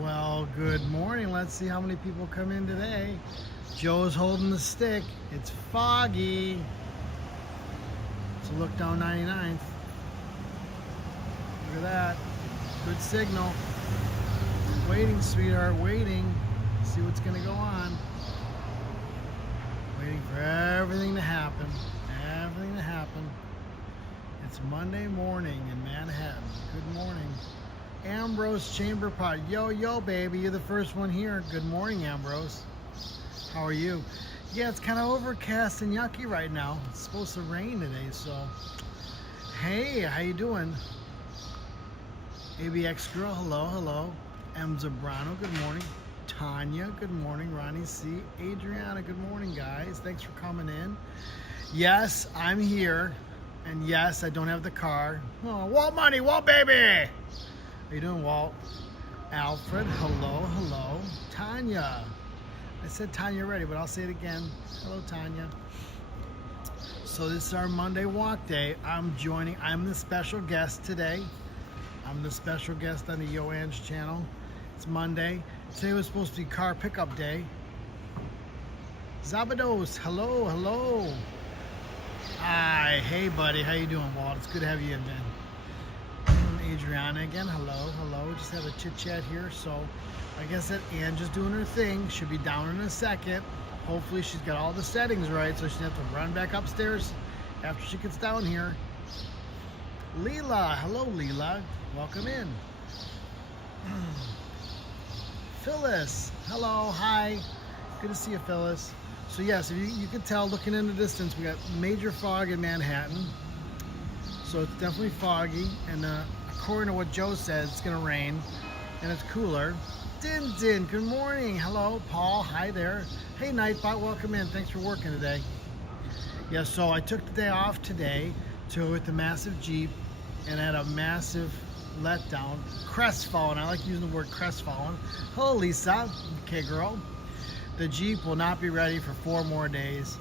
Well, good morning. Let's see how many people come in today. Joe's holding the stick. It's foggy. So look down 99th. Look at that. Good signal. Waiting, sweetheart, waiting. See what's going to go on. Waiting for everything to happen. Everything to happen. It's Monday morning in Manhattan. Good morning. Ambrose Chamber Pot. Yo, baby. You're the first one here. Good morning, Ambrose. How are you? Yeah, it's kind of overcast and yucky right now. It's supposed to rain today, so. Hey, how you doing? ABX Girl, hello. M. Zabrano, good morning. Tanya, good morning. Ronnie C. Adriana, good morning, guys. Thanks for coming in. Yes, I'm here. And yes, I don't have the car. Oh, Walt money, Walt baby! How you doing, Walt? Alfred, hello. Tanya. I said Tanya already, but I'll say it again. Hello, Tanya. So this is our Monday walk day. I'm the special guest today. I'm the special guest on the Yo Ang channel. It's Monday. Today was supposed to be car pickup day. Zabados, hello. Hi, hey buddy, how you doing, Walt? It's good to have you in, man. Adriana again, hello. Just have a chit chat here. So I guess that Ann just doing her thing. Should be down in a second. Hopefully she's got all the settings right, so she doesn't have to run back upstairs after she gets down here. Lila, hello Lila, welcome in. Phyllis, hello, hi, good to see you, Phyllis. So yes, if you can tell looking in the distance, we got major fog in Manhattan. So it's definitely foggy, and according to what Joe says, it's gonna rain, and it's cooler. Din, good morning. Hello, Paul. Hi there. Hey, Nightbot, welcome in. Thanks for working today. Yeah, so I took the day off today to go with the massive Jeep, and had a massive letdown. Crestfallen. I like using the word crestfallen. Hello, Lisa. Okay, girl. The Jeep will not be ready for 4 more days.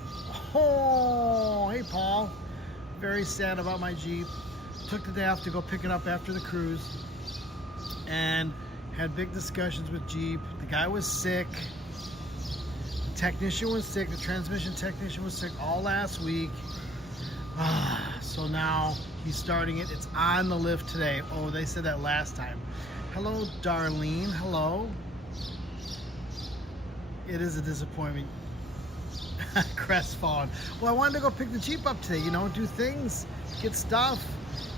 Oh, hey, Paul. Very sad about my Jeep. Took the day off to go pick it up after the cruise, and had big discussions with Jeep. The guy was sick. The technician was sick. The transmission technician was sick all last week. So now he's starting it. It's on the lift today. Oh, they said that last time. Hello, Darlene. Hello. It is a disappointment. Crestfallen. Well, I wanted to go pick the Jeep up today, do things, get stuff.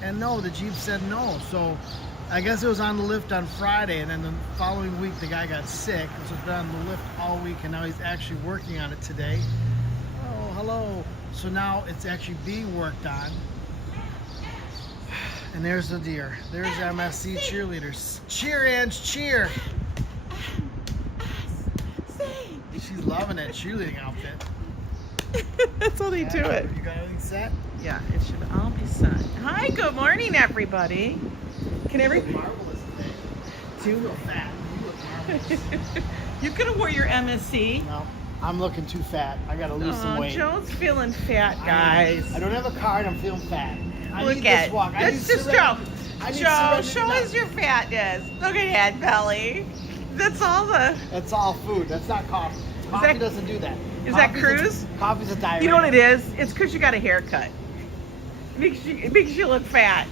And no, the Jeep said no. So I guess it was on the lift on Friday, and then the following week the guy got sick. So it's been on the lift all week, and now he's actually working on it today. Oh, hello. So now it's actually being worked on. And there's the deer. There's MSC cheerleaders. Cheer, Ange, cheer. She's loving that cheerleading outfit. That's how they do it. You got everything set? Yeah, it should all be set. Hi, good morning, everybody. Can You look marvelous today. You look fat. You look marvelous. You could have wore your MSC. No, I'm looking too fat. I gotta lose some weight. Joe's feeling fat, guys. I don't have a car and I'm feeling fat. Look at it. Let's just go. Joe, show us your fatness. Look at that belly. That's all food. That's not coffee. Coffee doesn't do that. Is that cruise? Coffee's a diet. You know what it is? It's because you got a haircut. It makes you look fat.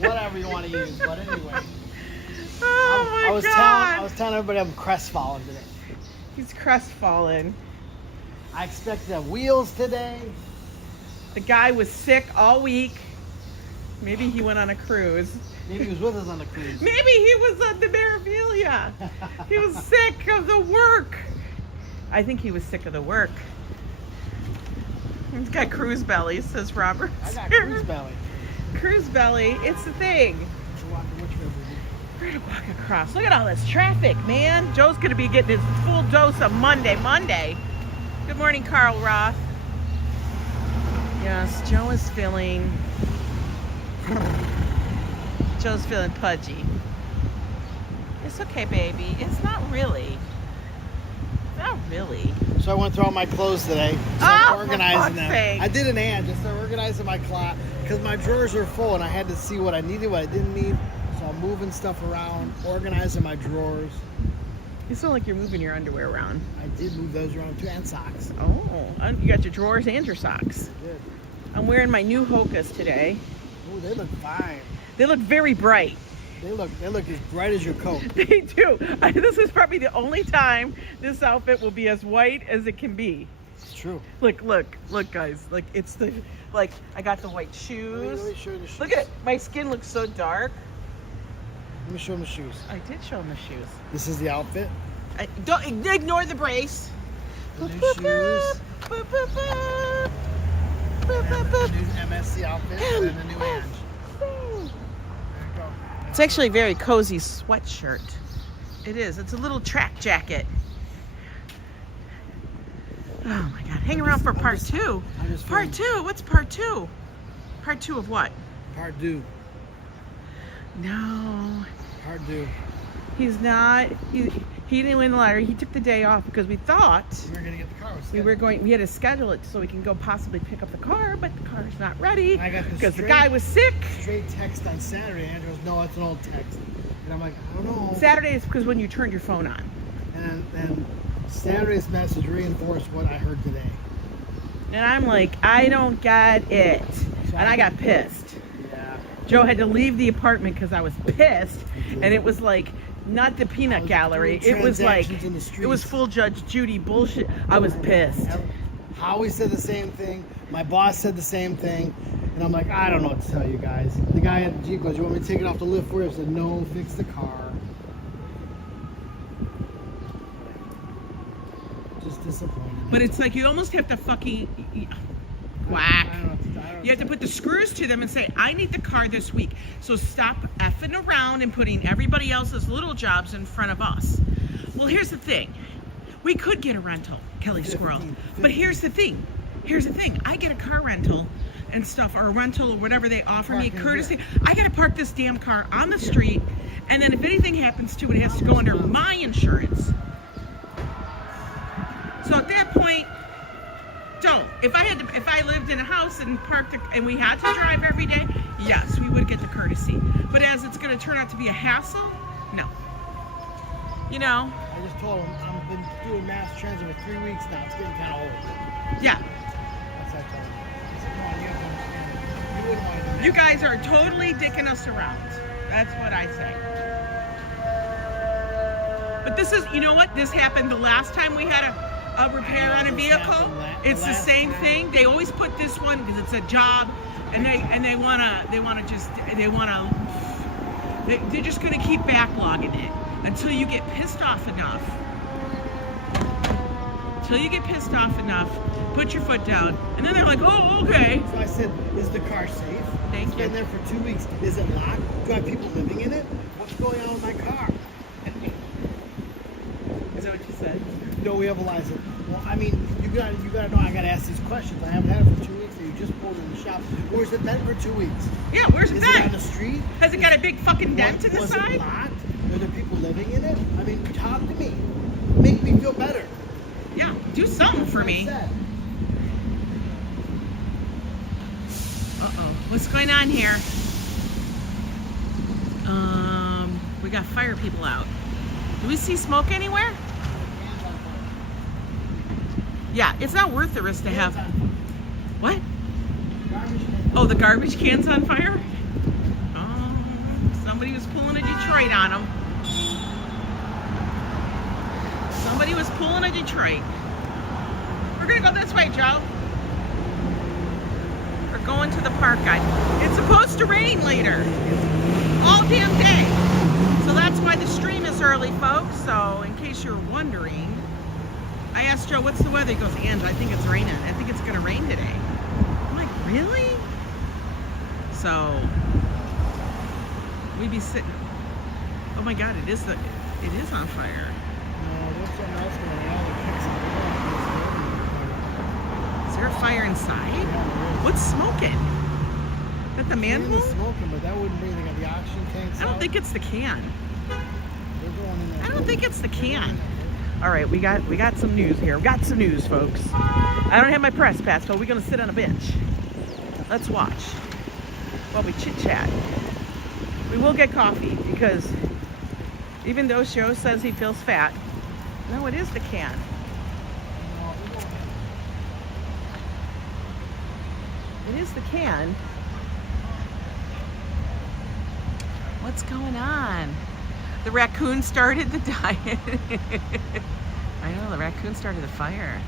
Whatever you want to use, but anyway. Oh my God. I was telling everybody I'm crestfallen today. He's crestfallen. I expected to have wheels today. The guy was sick all week. Maybe he went on a cruise. Maybe he was with us on the cruise. Maybe he was on the paraphilia. He was sick of the work. I think he was sick of the work. He's got cruise belly, says Robert. I got cruise belly. Cruise belly, it's the thing. We're gonna walk across. Look at all this traffic, man. Joe's gonna be getting his full dose of Monday. Good morning, Carl Roth. Yes, Joe is feeling pudgy. It's okay, baby. It's not really. Not really. So I went through all my clothes today. So I'm organizing them. Sake. I did just started organizing my closet because my drawers are full and I had to see what I needed, what I didn't need. So I'm moving stuff around, organizing my drawers. You sound like you're moving your underwear around. I did move those around too, and socks. Oh, you got your drawers and your socks. I did. I'm wearing my new Hokas today. Oh, they look fine. They look very bright. They look as bright as your coat. They do. This is probably the only time this outfit will be as white as it can be. It's true. Look, guys. Like it's I got the white shoes. Let me show you the shoes. Look at it. My skin looks so dark. Let me show them the shoes. I did show them the shoes. This is the outfit. Don't ignore the brace. The new shoes. And the new MSC outfit and the new Ange. There you go. It's actually a very cozy sweatshirt. It is. It's a little track jacket. Oh my God. Hang around for part two. Part two? What's part two? Part two of what? Part two. No. Part two. He's not. He didn't win the lottery. He took the day off because we thought We were going to get the car. we had to schedule it so we can go possibly pick up the car, but the car's not ready I got because the guy was sick. Straight text on Saturday. Andrew goes, no, it's an old text. And I'm like, I don't know. Saturday is because when you turned your phone on. And then Saturday's message reinforced what I heard today. And I'm like, I don't get it. And I got pissed. Yeah. Joe had to leave the apartment because I was pissed. And it was like, not the peanut gallery. It was like, it was full Judge Judy bullshit. I was pissed. Howie said the same thing. My boss said the same thing. And I'm like, I don't know what to tell you guys. The guy at the Jeep goes, you want me to take it off the lift for you? I said, no, fix the car. Just disappointed. But it's like you almost have to fucking whack. You have to put the screws to them and say, I need the car this week. So stop effing around and putting everybody else's little jobs in front of us. Well, here's the thing. We could get a rental, Kelly Squirrel. But here's the thing. I get a car rental and stuff, or a rental or whatever they offer me, courtesy. I got to park this damn car on the street. And then if anything happens to it, it has to go under my insurance. So at that point, don't. If I lived in a house and parked and we had to drive every day, yes, we would get the courtesy. But as it's going to turn out to be a hassle, no. You know. I just told him I've been doing mass transit for 3 weeks now. It's getting kind of old. Yeah. That's what I told him. I said, come on, you have to understand. You wouldn't want to do that. You guys are totally dicking us around. That's what I say. But this is, you know what? This happened the last time we had a repair on a vehicle. It's the same thing. They always put this one because it's a job, and they're just gonna keep backlogging it until you get pissed off enough. Put your foot down, and then they're like, oh, okay. So I said, is the car safe? Thank you. It's been there for 2 weeks. Is it locked? Do I have people living in it? What's going on with my car? Is that what you said? No, we have Eliza. Well, I mean, you gotta know I gotta ask these questions. I haven't had it for 2 weeks, and you just pulled in the shop. Where's it been for 2 weeks? Yeah, where's it Is been? it on the street? Has it got a big fucking dent in the Was side? it locked? Are there people living in it? I mean, talk to me. Make me feel better. Yeah, do something for me. Uh-oh. What's going on here? We got fire people out. Do we see smoke anywhere? Yeah, it's not worth the risk to have. What? Oh, the garbage can's on fire? Oh, somebody was pulling a Detroit on them. Somebody was pulling a Detroit. We're gonna go this way, Joe. We're going to the park, guys. It's supposed to rain later. All damn day. So that's why the stream is early, folks. So in case you're wondering, I asked Joe, what's the weather? He goes, Ange, I think it's raining. I think it's gonna rain today. I'm like, really? So we'd be sitting. Oh my God, it is on fire. No, there's something else going on. Is there a fire inside? What's smoking? Is that the manhole? Smoking, but that wouldn't be. They got the oxygen tanks. I don't think it's the can. They're going in there. I don't think it's the can. All right, we got some news here. We got some news, folks. I don't have my press pass, so we're gonna sit on a bench. Let's watch while we chit chat. We will get coffee because even though Joe says he feels fat, no, it is the can. It is the can. What's going on? The raccoon started the diet. I know, the raccoon started the fire.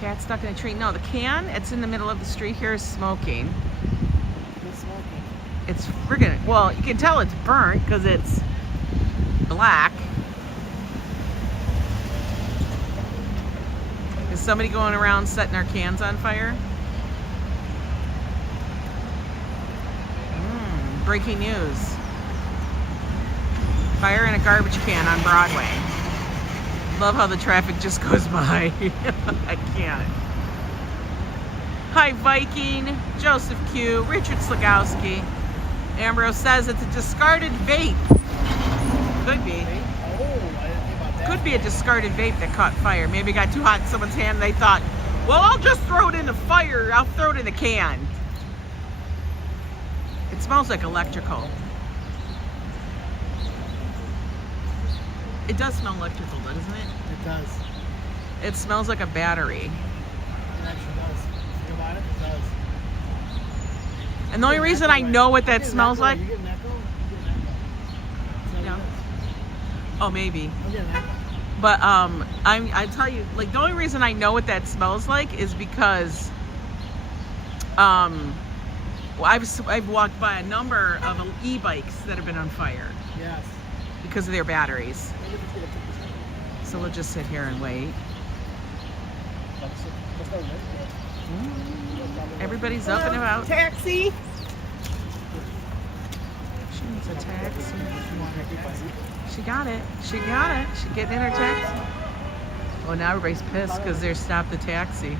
Cat stuck in a tree. No, the can, it's in the middle of the street here, is smoking. It's smoking. It's friggin', well, you can tell it's burnt because it's black. Is somebody going around setting our cans on fire? Breaking news. Fire in a garbage can on Broadway. Love how the traffic just goes by. I can't. Hi, Viking, Joseph Q, Richard Slagowski. Ambrose says it's a discarded vape. Could be. Oh, I didn't think about that. Could be a discarded vape that caught fire. Maybe it got too hot in someone's hand and they thought, well, I'll just throw it in the fire. I'll throw it in the can. It smells like electrical. It does smell electrical, doesn't it? It does. It smells like a battery. It actually does. Think about it, it does. And the only reason I know what that smells like... You get an echo? You get an echo. No. Oh, maybe. I'm getting an echo. But I tell you, like, the only reason I know what that smells like is because well, I've walked by a number of e-bikes that have been on fire. Yes. Because of their batteries. So we'll just sit here and wait. Everybody's up and about. Taxi. She needs a taxi. She got it. She got it. She getting in her taxi. Oh, now everybody's pissed because they're stopped the taxi.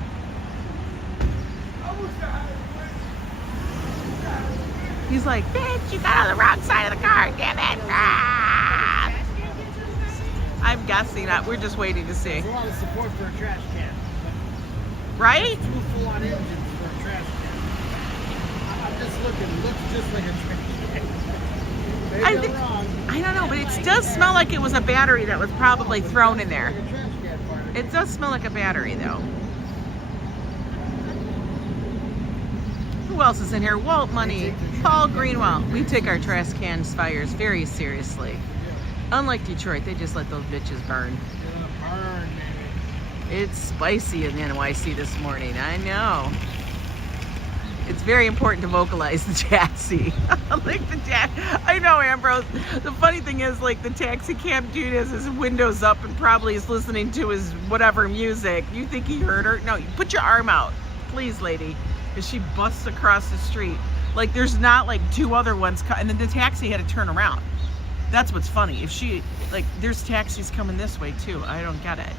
He's like, bitch, you got on the wrong side of the car. Damn it. Ah! I'm guessing that. We're just waiting to see. There's a lot of support for a trash can. Right? Two full-on engines for a trash can. I'm just looking. It looks just like a trash can. Maybe I'm wrong. I don't know, but it does smell like it was a battery that was probably thrown in there. Like a trash can part. It does smell like a battery, though. Who else is in here? Walt Money, Paul Greenwell. We take our trash can fires very seriously. Unlike Detroit, they just let those bitches burn. Burn, baby. It's spicy in NYC this morning. I know. It's very important to vocalize the taxi. Like the I know, Ambrose. The funny thing is, like, the taxi cab dude has his windows up and probably is listening to his whatever music. You think he heard her? No, you put your arm out, please, lady. As she busts across the street. Like, there's not like two other ones, and then the taxi had to turn around. That's what's funny. If she, like, there's taxis coming this way too. I don't get it.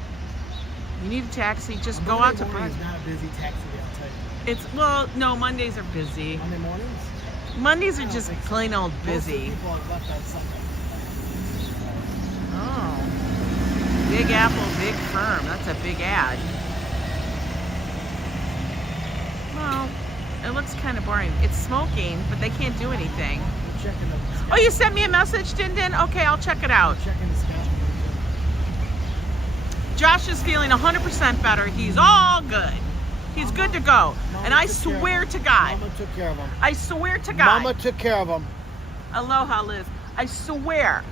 You need a taxi, just go out to Monday morning is not a busy taxi day, I'll tell you. It's, well, no, Mondays are busy. Monday mornings? Mondays are I don't just think so. plain old Most of the busy. people have left on Sunday. Oh. Big Apple, big firm. That's a big ad. Well, it looks kind of boring. It's smoking, but they can't do anything. I'm checking the Oh, you sent me a message, Din Din? Okay, I'll check it out. checking the Scratchn. Josh is feeling 100% better. He's all good. He's good to go. And I swear to God. Mama took care of him. I swear to God. Mama took care of him. Aloha, Liz. I swear.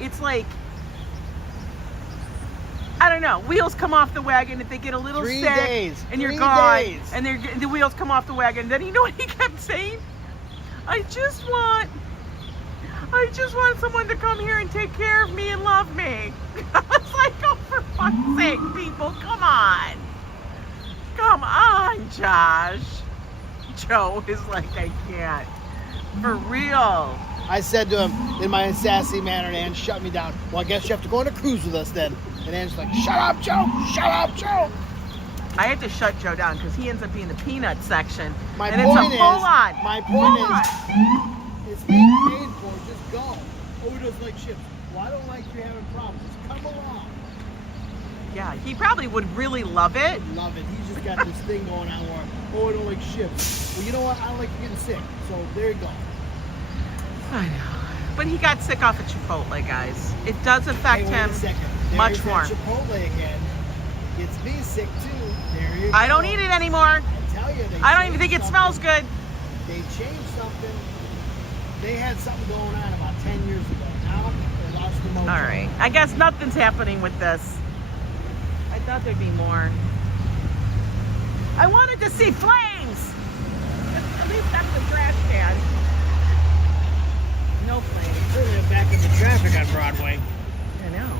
It's like, I don't know. Wheels come off the wagon if they get a little 3 sick. days. And you're 3 gone. days. And the wheels come off the wagon. Then you know what he kept saying? I just want someone to come here and take care of me and love me. I was like, oh, for fuck's sake, people, come on. Come on, Josh. Joe is like, I can't. For real. I said to him in my sassy manner, and Ann shut me down. Well, I guess you have to go on a cruise with us then. And Ann's like, shut up, Joe. Shut up, Joe. I had to shut Joe down because he ends up being the peanut section. My and point it's a full is, on. my point full on. is, it's being paid for. Just go. Oh, he doesn't like ships. Well, I don't like you having problems. Just come along. Yeah, he probably would really love it. I love it. He's just got this thing going on where, oh, I don't like ships. Well, you know what? I don't like you getting sick. So there you go. I know. But he got sick off of Chipotle, guys. It does affect him much more. Chipotle again. Gets me sick too. There you go. I don't eat it anymore. I tell you, I don't even think it smells good. They changed something. They had something going on about 10 years ago. Now they lost the mojo. All right. I guess nothing's happening with this. I thought there'd be more. I wanted to see flames. At least that's the trash can. No flames. Clearly back in the traffic on Broadway. I know.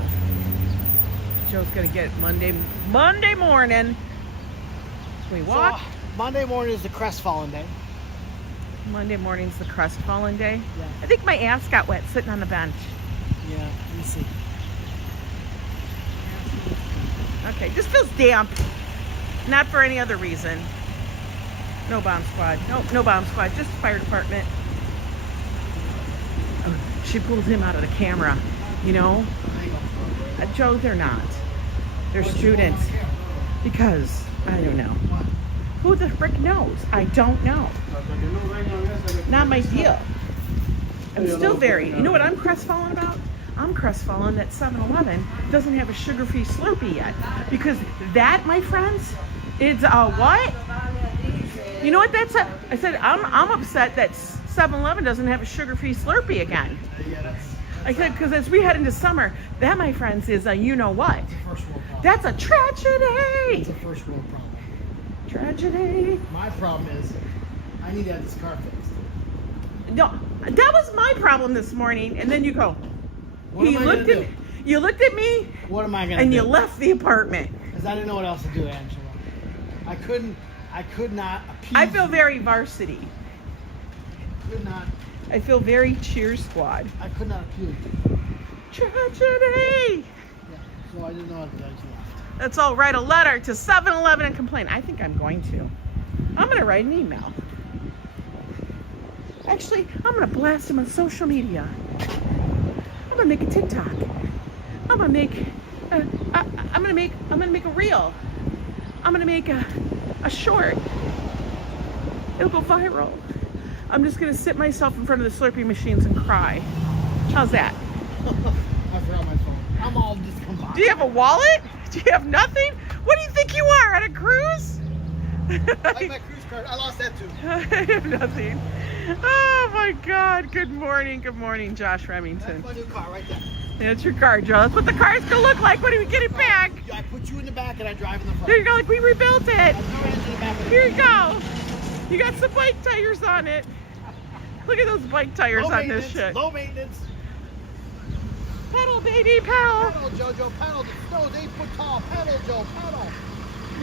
Joe's gonna get Monday morning. Can we walk? So, Monday morning is the crestfallen day. Monday morning's the crestfallen day. Yeah. I think my ass got wet sitting on the bench. Yeah, let me see. Okay, just feels damp. Not for any other reason. No bomb squad. No bomb squad. Just fire department. Oh, she pulled him out of the camera. You know? Joe, they're not. They're students. Because, I don't know. Who the frick knows? I don't know. Not my deal. I'm still very, you know what I'm crestfallen about? I'm crestfallen that 7-Eleven doesn't have a sugar-free Slurpee yet. Because that, my friends, is a what? You know what that's a, I said, I'm upset that 7-Eleven doesn't have a sugar-free Slurpee again. I said, because as we head into summer, that, my friends, is a you know what? That's a tragedy. It's a first world problem. Tragedy. My problem is, I need to have this car fixed. No, that was my problem this morning, and then you go. What am I gonna do? You looked at me. What am I gonna do? And you left the apartment. Because I didn't know what else to do, Angela. I could not appease I feel you. very varsity. Could not. I feel very cheer squad. I could not appease you. Tragedy. Yeah, so I didn't know what to do. Let's all write a letter to 7-Eleven and complain. I think I'm going to. I'm going to write an email. Actually, I'm going to blast them on social media. I'm going to make a TikTok. I'm going to make I'm going to make a reel. I'm going to make a short. It'll go viral. I'm just going to sit myself in front of the Slurpee machines and cry. How's that? I forgot my phone. I'm all discombobulated. Do you have a wallet? Do you have nothing? What do you think you are, on a cruise? Like my cruise card. I lost that too. I have nothing. Oh my God. Good morning, Josh Remington. That's my new car right there. That's your car, Joe. That's what the car's gonna look like when we get it back. I put you in the back and I drive in the front. There you go, like we rebuilt it. I threw it in the back of the Here you go. You got some bike tires on it. Look at those bike tires on this shit. Low maintenance. Pedal, baby, pedal. Pedal, Jojo, pedal. The snow's 8 foot tall. Pedal, Joe, pedal.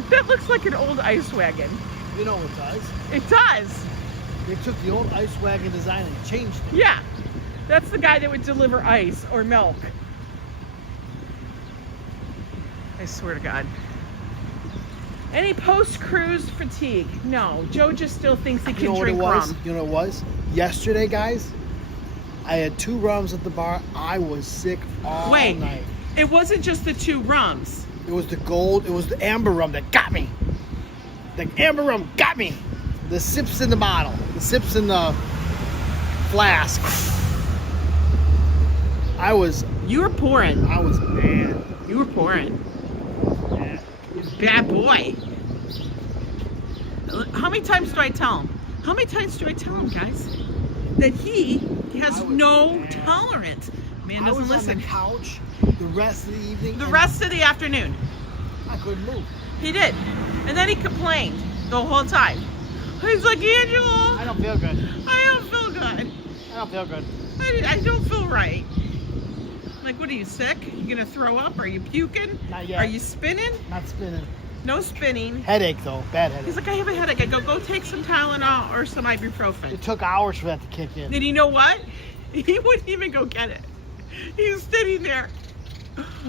That looks like an old ice wagon. You know it does. It does. They took the old ice wagon design and changed it. Yeah. That's the guy that would deliver ice or milk. I swear to God. Any post-cruise fatigue? No. Joe just still thinks he can drink rum. You know what it was? Yesterday, guys, I had 2 rums at the bar. I was sick all night. It wasn't just the 2 rums. It was the gold, it was the amber rum that got me. The amber rum got me. The sips in the bottle. The sips in the flask. You were pouring. I was mad. You were pouring. Bad boy. How many times do I tell him? How many times do I tell him, guys? That he has no tolerance. Man doesn't listen. On the couch the rest of the evening. The rest of the afternoon. I couldn't move. He did. And then he complained the whole time. He's like, Angela. I don't feel good. I don't feel good. I don't feel good. I don't feel right. I'm like, what are you, sick? You gonna throw up? Are you puking? Not yet. Are you spinning? Not spinning. No spinning. Headache though, bad headache. He's like, I have a headache. I go take some Tylenol or some ibuprofen. It took hours for that to kick in. Then you know what? He wouldn't even go get it. He was sitting there.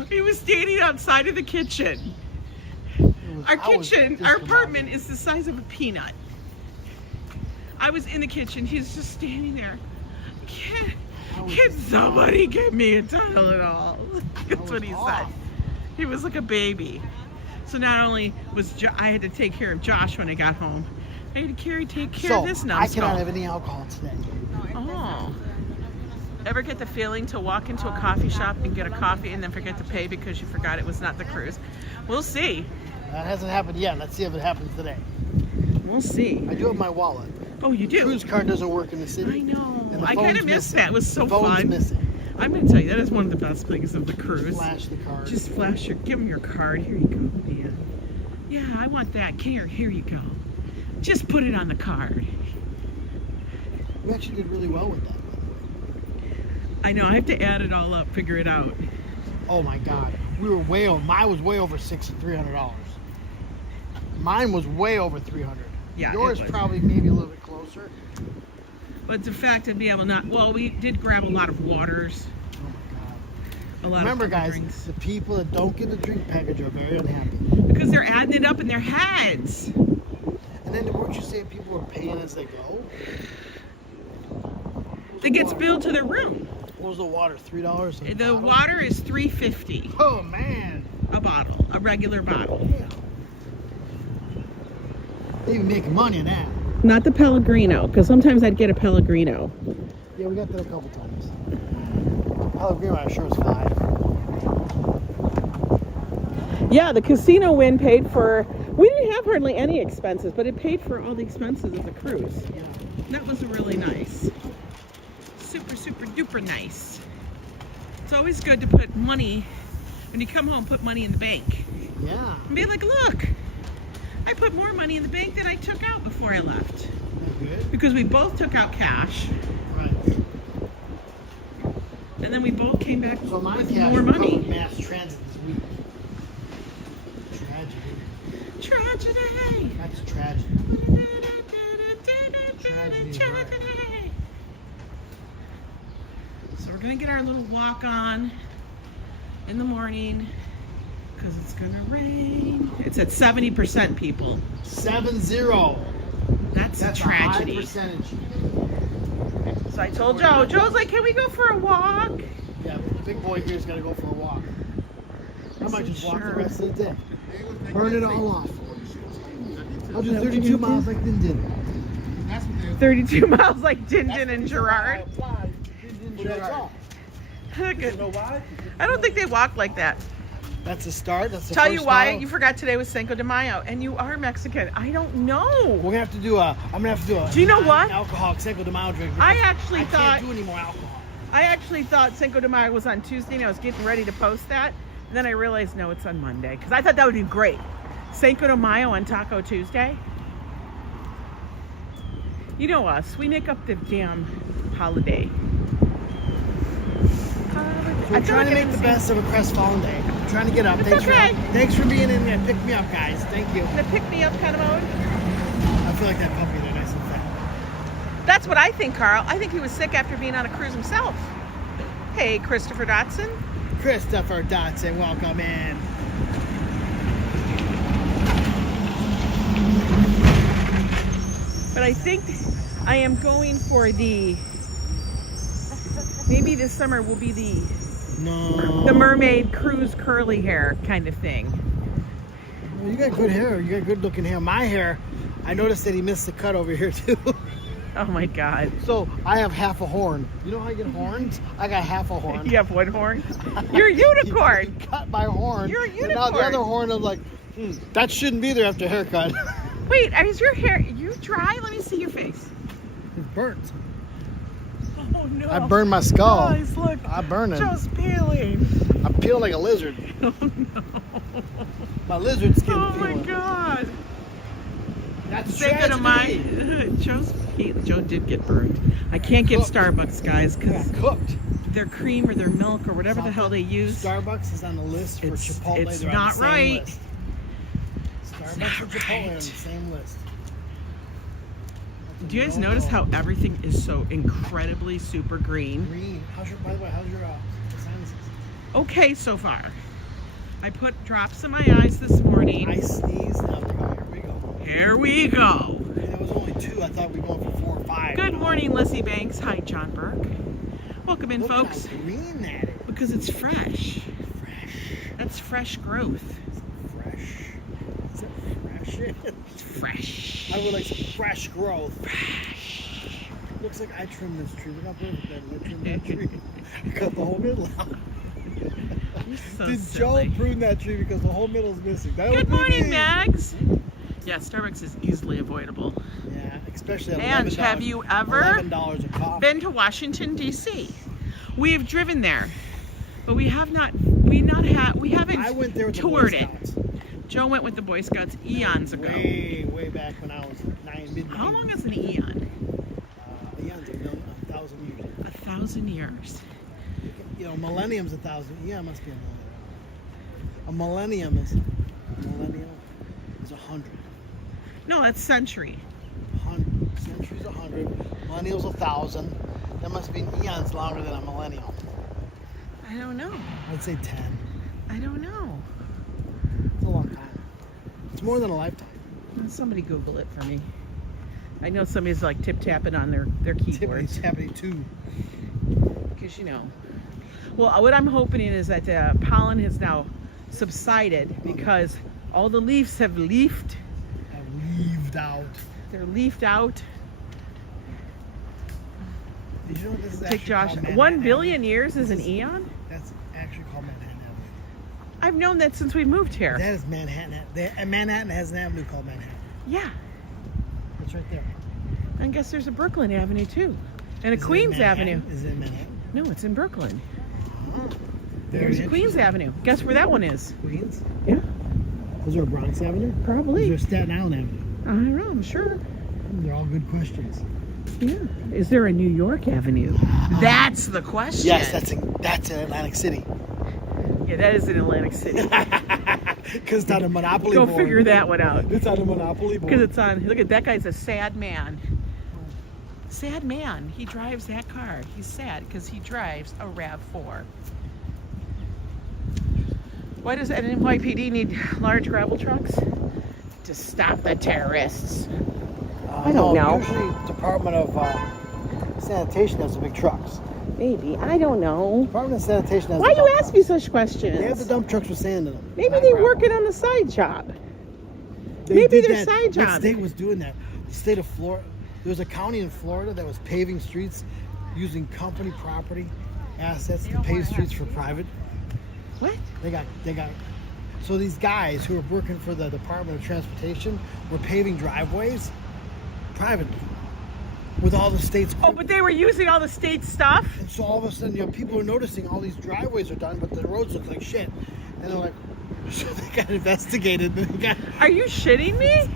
He was standing outside of the kitchen. Our apartment is the size of a peanut. I was in the kitchen. He's just standing there. Can somebody give me a Tylenol? That's what he said. He was like a baby. So not only was I had to take care of Josh when I got home, I had to take care of this numbskull. I cannot have any alcohol today. Oh. Ever get the feeling to walk into a coffee shop and get a coffee and then forget to pay because you forgot it was not the cruise? We'll see. That hasn't happened yet. Let's see if it happens today. We'll see. I do have my wallet. Oh, you do? The cruise card doesn't work in the city. I know. And the I kind phone's of missed missing. that. It was so The phone's fun. missing. I'm going to tell you, that is one of the best things of the cruise. Flash the card. Just flash give them your card. Here you go, man. Yeah, I want that. Here you go. Just put it on the card. We actually did really well with that, by the way. I know. I have to add it all up, figure it out. Oh my God. We were way over. Mine was way over $300. Mine was way over $300. Yeah. Yours it was. probably maybe a little bit closer. But the fact of being able not, well, we did grab a lot of waters. Oh my God. A lot Remember, of guys, drinks. the people that don't get the drink package are very unhappy. Because they're adding it up in their heads. And then weren't you saying people are paying as they go? It gets billed to their room. What was the water? $3? The water is $3.50 Oh man. a bottle, a regular bottle. Yeah. They even making money on that. Not the Pellegrino, because sometimes I'd get a Pellegrino. Yeah, we got that a couple times. Pellegrino, I'm sure, was $5. Yeah, the casino win paid for, we didn't have hardly any expenses, but it paid for all the expenses of the cruise. Yeah. That was really nice. Super, super duper nice. It's always good to put money, when you come home, put money in the bank. Yeah. And be like, look, I put more money in the bank than I took out before I left. That's good. Because we both took out cash, Right. and then we both came back So my with cash more money. covered mass transit this week. Tragedy. Tragedy. That's a tragedy. Tragedy. So we're gonna get our little walk on in the morning because it's gonna rain. It's at 70%, people. 7-0. That's a A high tragedy. percentage. So I told Joe. Joe's like, "Can we go for a walk?" Yeah, but the big boy here's got to go for a walk. I might just walk the Sure. rest of the day. Burn it all off. I'll do 32 miles like Din Din. 32 miles like Din Din and Gerard. Look at- I don't think they walk like that. That's the start. That's the Tell first you why, mile. you forgot today was Cinco de Mayo, and you are Mexican. I don't know. We're gonna have to do a. I'm gonna have to do a. Do you know what? Alcoholic Cinco de Mayo drink. I because actually I thought- can't do any more alcohol. I actually thought Cinco de Mayo was on Tuesday, and I was getting ready to post that. And then I realized, no, it's on Monday. Because I thought that would be great. Cinco de Mayo on Taco Tuesday. You know us. We make up the damn holiday. We're trying to make the best of a crestfallen day. I'm trying to get up. It's Thanks okay. Thanks for being in and pick me up, guys. Thank you. In a pick-me-up kind of mode. I feel like that puppy, they're nice and fat. That's what I think, Carl. I think he was sick after being on a cruise himself. Hey, Christopher Dotson. Christopher Dotson, welcome in. But I think I am going for the, maybe this summer will be No. the mermaid cruise curly hair kind of thing. Well, you got good hair. You got good looking hair. My hair, I noticed that he missed the cut over here too. Oh my God. So I have half a horn. You know how you get horns? I got half a horn. You have one horn? You're a unicorn. You cut my horn. You're a And now the unicorn. other horn, I'm like, that shouldn't be there after a haircut. Wait, is your hair, you dry? Let me see your face. It's burnt. Oh no. I burned my skull. Guys, look. I burned it. Joe's peeling. I'm peeling like a lizard. Oh no. My lizard skin Oh my peeling. God. That's Cinco de Mayo. Joe did get burned. I can't get Cooked. Starbucks, guys, because Yeah, cooked. their cream or their milk or whatever the hell they use. Starbucks is on the list for It's- Chipotle. it's They're on not the same right. list. Starbucks not and Chipotle are on right. the same list. Do you guys notice how everything is so incredibly super green? Green. By the way, how's your sinuses? Okay, so far. I put drops in my eyes this morning. I sneezed. Now here we go. Here we go. And it was only 2. I thought we were going for 4 or 5. Good morning, Lizzie Banks. Hi, John Burke. Welcome in, Look folks. how green that is. Because it's fresh. Fresh. That's fresh growth. Fresh. Is it fresh? It's fresh. I would like some fresh growth. Fresh. Looks like I trimmed this tree. Look how perfect that is. I trimmed that tree. Cut the whole middle out. So Did silly. Joe prune that tree because the whole middle's missing? That Good would be morning, me. Mags. Yeah, Starbucks is easily avoidable. Yeah, especially at And $11. have you ever $11 a coffee. been to Washington, D.C.? We've driven there, but we haven't I went there with toured the Boy it. Scouts. Joe went with the Boy Scouts eons ago. Way back when I was mid-90s. How long is an eon? Eon's 1,000 years. 1,000 years. You know, millennium's 1,000. Yeah, it must be a millennium. A millennium is 100. No, that's century. 100. Century's 100. Millennial's 1,000. That must be eons longer than a millennial. I don't know. I'd say 10. I don't know. It's a long time. It's more than a lifetime. Somebody Google it for me. I know somebody's like tip-tapping on their keyboards. Tippity too. Because, you know. Well, what I'm hoping is that pollen has now subsided because all the leaves have leafed. Have leaved out. They're leafed out. Did you know what this is Take actually Josh. called Manhattan 1 billion Avenue? years is an eon? That's actually called Manhattan Avenue. I've known that since we moved here. That is Manhattan. Manhattan has an avenue called Manhattan. Yeah. It's right there. I guess there's a Brooklyn Avenue too. And a Is it in Queens Manhattan? Avenue. Is it in Manhattan? No, it's in Brooklyn. Oh, There's a Queens Avenue. Guess where that one is? Queens? Yeah, Is there a Bronx Avenue? probably. Is there Staten Island Avenue? I don't know, I'm sure. They're all good questions. Yeah. Is there a New York Avenue? That's the question. Yes, that's in Atlantic City. Yeah, that is in Atlantic City. Because it's on a Monopoly Go board. figure that one out. It's on a Monopoly board. Because it's on, look at that guy's a sad man. Sad man. He drives that car. He's sad because he drives a RAV4. Why does an NYPD need large gravel trucks? To stop the terrorists. I don't know. Usually Department of Sanitation has the big trucks. Maybe. I don't know. Department of Sanitation has Why the you dump ask me such questions? They have the dump trucks with sand in them. Maybe Not they're gravel. working on the side job. They Maybe did their that. side What job. state was doing that? The state of Florida. There was a county in Florida that was paving streets using company property assets to pave streets for private. What? They got. So these guys who were working for the Department of Transportation were paving driveways privately with all the state's. Oh, but they were using all the state stuff? And so all of a sudden, people are noticing all these driveways are done, but the roads look like shit. And they're like, so they got investigated. Are you shitting me?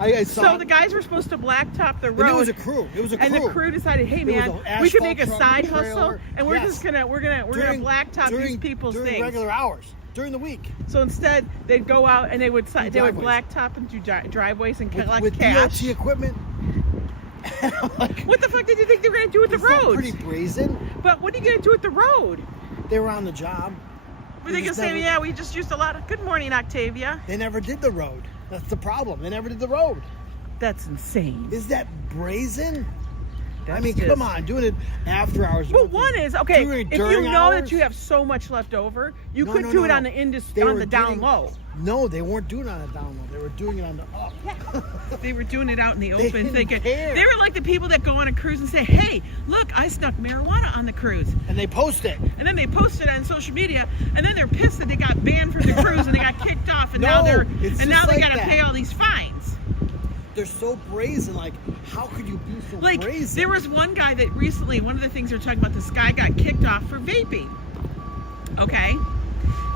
I saw So the guys were supposed to blacktop the and road. it was a crew. And the crew decided, hey There was man, an we could asphalt make a truck, side trailer. hustle, and we're Yes. just gonna blacktop these people's during things. regular hours during the week So instead, they'd go out and they would driveways. blacktop and do driveways and collect with cash. DOT equipment. And I'm like, What the fuck did you think they were gonna do with the is that road? pretty brazen. But what are you gonna do with the road? They were on the job. Were they gonna just say, never- yeah, we just used a lot of. Good morning, Octavia. They never did the road. That's the problem. They never did the road. That's insane. Is that brazen? I That's mean, just- come on, doing it after hours. Well, one is okay. Doing it If you during know hours? that you have so much left over, you No, could no, do no, it no. on the They on were the down getting- low. No, they weren't doing it on the down low. They were doing it on the up. They were doing it out in the They open. didn't care. They were like the people that go on a cruise and say, "Hey, look, I snuck marijuana on the cruise," And they post it. and then they post it on social media, and then they're pissed that they got banned from the cruise and they got kicked off, and now No, it's they just like got to that. pay all these fines. They're so brazen. Like, how could you be so Like brazen? there was one guy that recently, one of the things they were talking about, this guy got kicked off for vaping. Okay,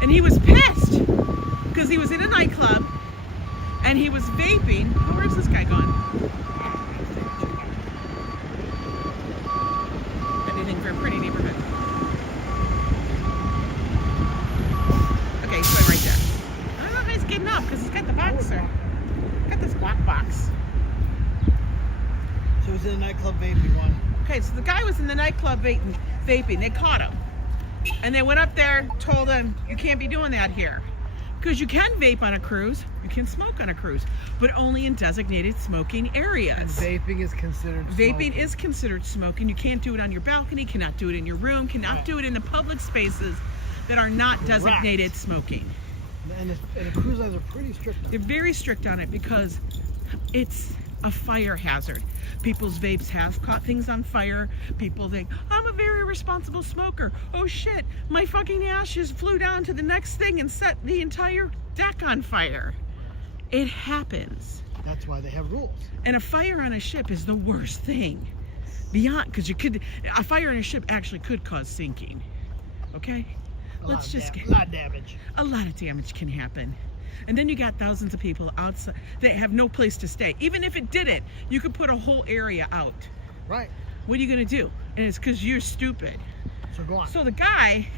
and he was pissed because he was in a nightclub and he was vaping. Oh, where's this guy going? Anything for a pretty neighborhood. Okay, he's going right there. I don't know how he's getting up because he's got the boxer. Got this black box. So it was in a nightclub vaping one. Okay, so the guy was in the nightclub vaping. They caught him. And they went up there, told him, you can't be doing that here. Because you can vape on a cruise, you can smoke on a cruise, but only in designated smoking areas. And vaping is considered Vaping smoking. is considered smoking. You can't do it on your balcony, cannot do it in your room, cannot do it in the public spaces that are not designated smoking. And the cruise lines are pretty strict on They're it. very strict on it because it's a fire hazard. People's vapes have caught things on fire. People think, I'm a very responsible smoker. Oh shit, my fucking ashes flew down to the next thing and set the entire deck on fire. It happens. That's why they have rules. And a fire on a ship is the worst thing. Beyond, because a fire on a ship actually could cause sinking. Okay? A lot of damage. A lot of damage can happen. And then you got thousands of people outside that have no place to stay. Even if it didn't, you could put a whole area out. Right. What are you going to do? And it's because you're stupid. So go on. So the guy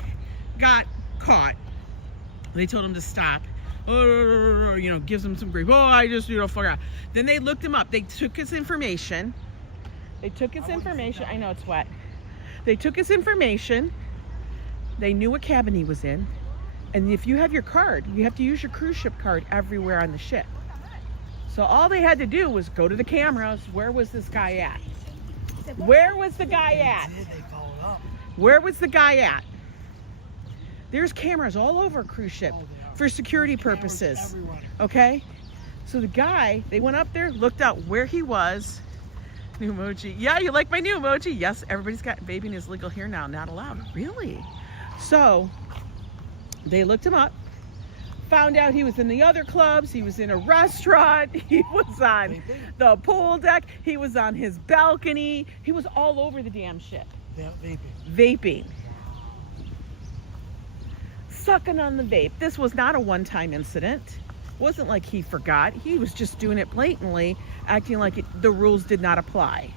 got caught. They told him to stop. Oh, you know, gives him some grief. Oh, I just, forgot. Then they looked him up. They took his information. I know it's wet. They took his information. They knew what cabin he was in. And if you have your card, you have to use your cruise ship card everywhere on the ship. So all they had to do was go to the cameras. Where was this guy at? Where was the guy at? They followed up. Where was the guy at? There's cameras all over a cruise ship for security purposes. Okay? So the guy, they went up there, looked out where he was. New emoji. Yeah, you like my new emoji? Yes, everybody's got vaping is legal here now, not allowed. Really? So they looked him up, found out he was in the other clubs, he was in a restaurant, he was on the pool deck, he was on his balcony, he was all over the damn ship. Yeah, Vaping. Sucking on the vape. This was not a one-time incident. Wasn't like he forgot. He was just doing it blatantly, acting like the rules did not apply.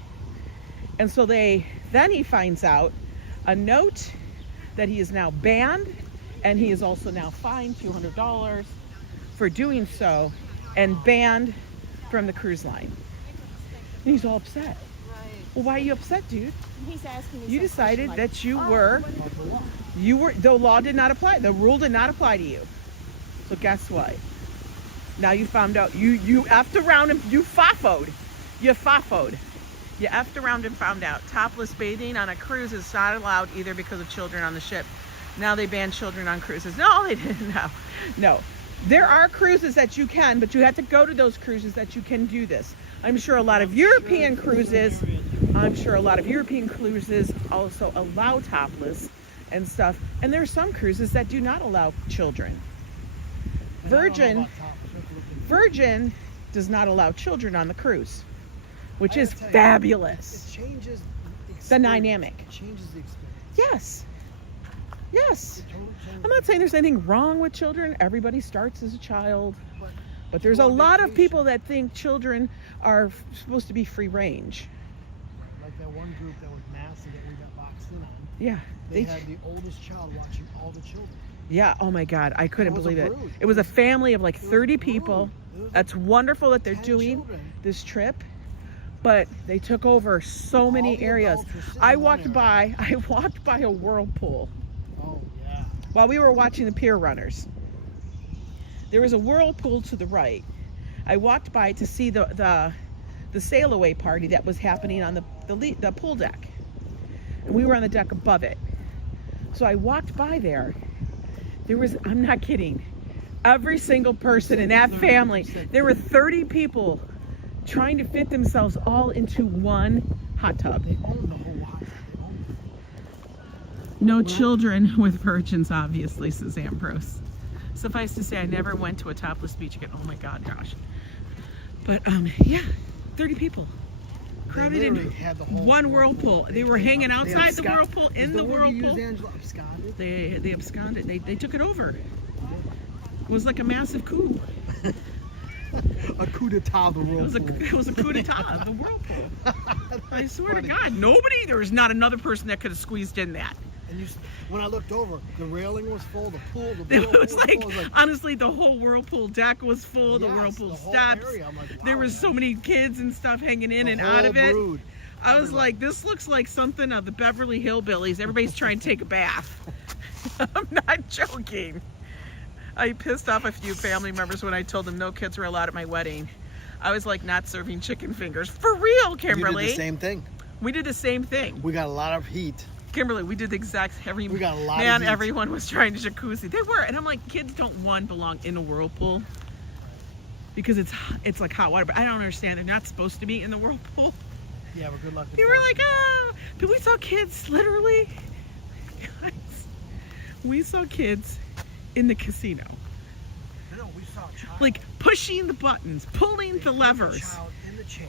And so then he finds out a note that he is now banned, and he is also now fined $200 for doing so and banned from the cruise line. And he's all upset. Well, why are you upset, dude? He's asking me. You decided that you were, the law did not apply. The rule did not apply to you. So guess what? Now you found out, you effed around and you fafoed. You effed around and found out. Topless bathing on a cruise is not allowed either because of children on the ship. Now they ban children on cruises. No, they didn't. No. There are cruises that you can, but you have to go to those cruises that you can do this. I'm sure a lot of European cruises also allow topless and stuff. And there are some cruises that do not allow children. Virgin does not allow children on the cruise, which is fabulous. It changes the dynamic. It changes the experience. Yes. I'm not saying there's anything wrong with children. Everybody starts as a child. But there's a lot of people that think children are supposed to be free range. Like that one group that was massive that we got boxed in on. Yeah. They had the oldest child watching all the children. Yeah, oh my God, I couldn't believe it. It was a family of like 30 people. That's wonderful that they're doing this trip. But they took over so many areas. I walked by a whirlpool. Oh, yeah. While we were watching the pier runners. There was a whirlpool to the right. I walked by to see the sail away party that was happening on the pool deck. And we were on the deck above it. So I walked by there. There was, I'm not kidding, every single person in that family, there were 30 people trying to fit themselves all into one hot tub. They own the whole hot tub. No children with virgins, obviously, says Ambrose. Suffice to say, I never went to a topless beach again. Oh my God, gosh. But yeah, 30 people. Crowded in one whirlpool. They were hanging outside the whirlpool, in the whirlpool. Absconded? They absconded. They took it over. It was like a massive coup. A coup d'etat of the whirlpool. It was a coup d'etat of the whirlpool. I swear to God, there was not another person that could have squeezed in that. And when I looked over, the railing was full, the pool, it was like, honestly, the whole whirlpool deck was full, the whirlpool steps. There was so many kids and stuff hanging in and out of it. I was like, this looks like something of the Beverly Hillbillies. Everybody's trying to take a bath. I'm not joking. I pissed off a few family members when I told them no kids were allowed at my wedding. I was like not serving chicken fingers. For real, Kimberly. We did the same thing. We did the same thing. We got a lot of heat. Kimberly, we did the exact we got a lot of heat. Everyone was trying to jacuzzi. They were, and I'm like, kids don't belong in a whirlpool. because it's like hot water. But I don't understand. They're not supposed to be in the whirlpool. Yeah, but good luck. We were like, oh, but we saw kids literally. Guys, we saw kids in the casino. No, we saw a child. Like pushing the buttons, pulling the levers. The child in the chair.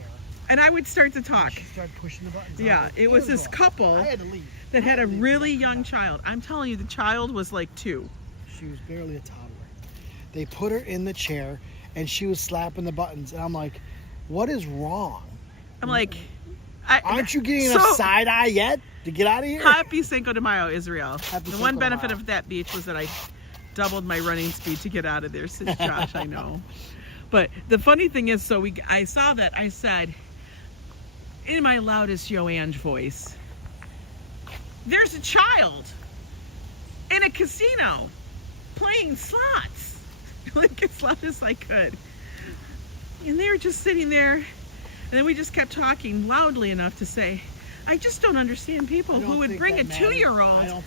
And I would start to talk. She started pushing the buttons. Yeah, it was this couple I had to leave. that had a really young child. I'm telling you, the child was like 2. She was barely a toddler. They put her in the chair, and she was slapping the buttons. And I'm like, what is wrong? I'm like, aren't you getting enough side eye yet to get out of here? Happy Cinco de Mayo, Israel. Happy The Cinco one de benefit Mayo. of that beach was that I doubled my running speed to get out of there. Since Josh, I know. But the funny thing is, I saw that. I said, in my loudest Yo Ang voice, there's a child in a casino playing slots, like as loud as I could. And they were just sitting there, and then we just kept talking loudly enough to say, I just don't understand people who would bring a 2-year-old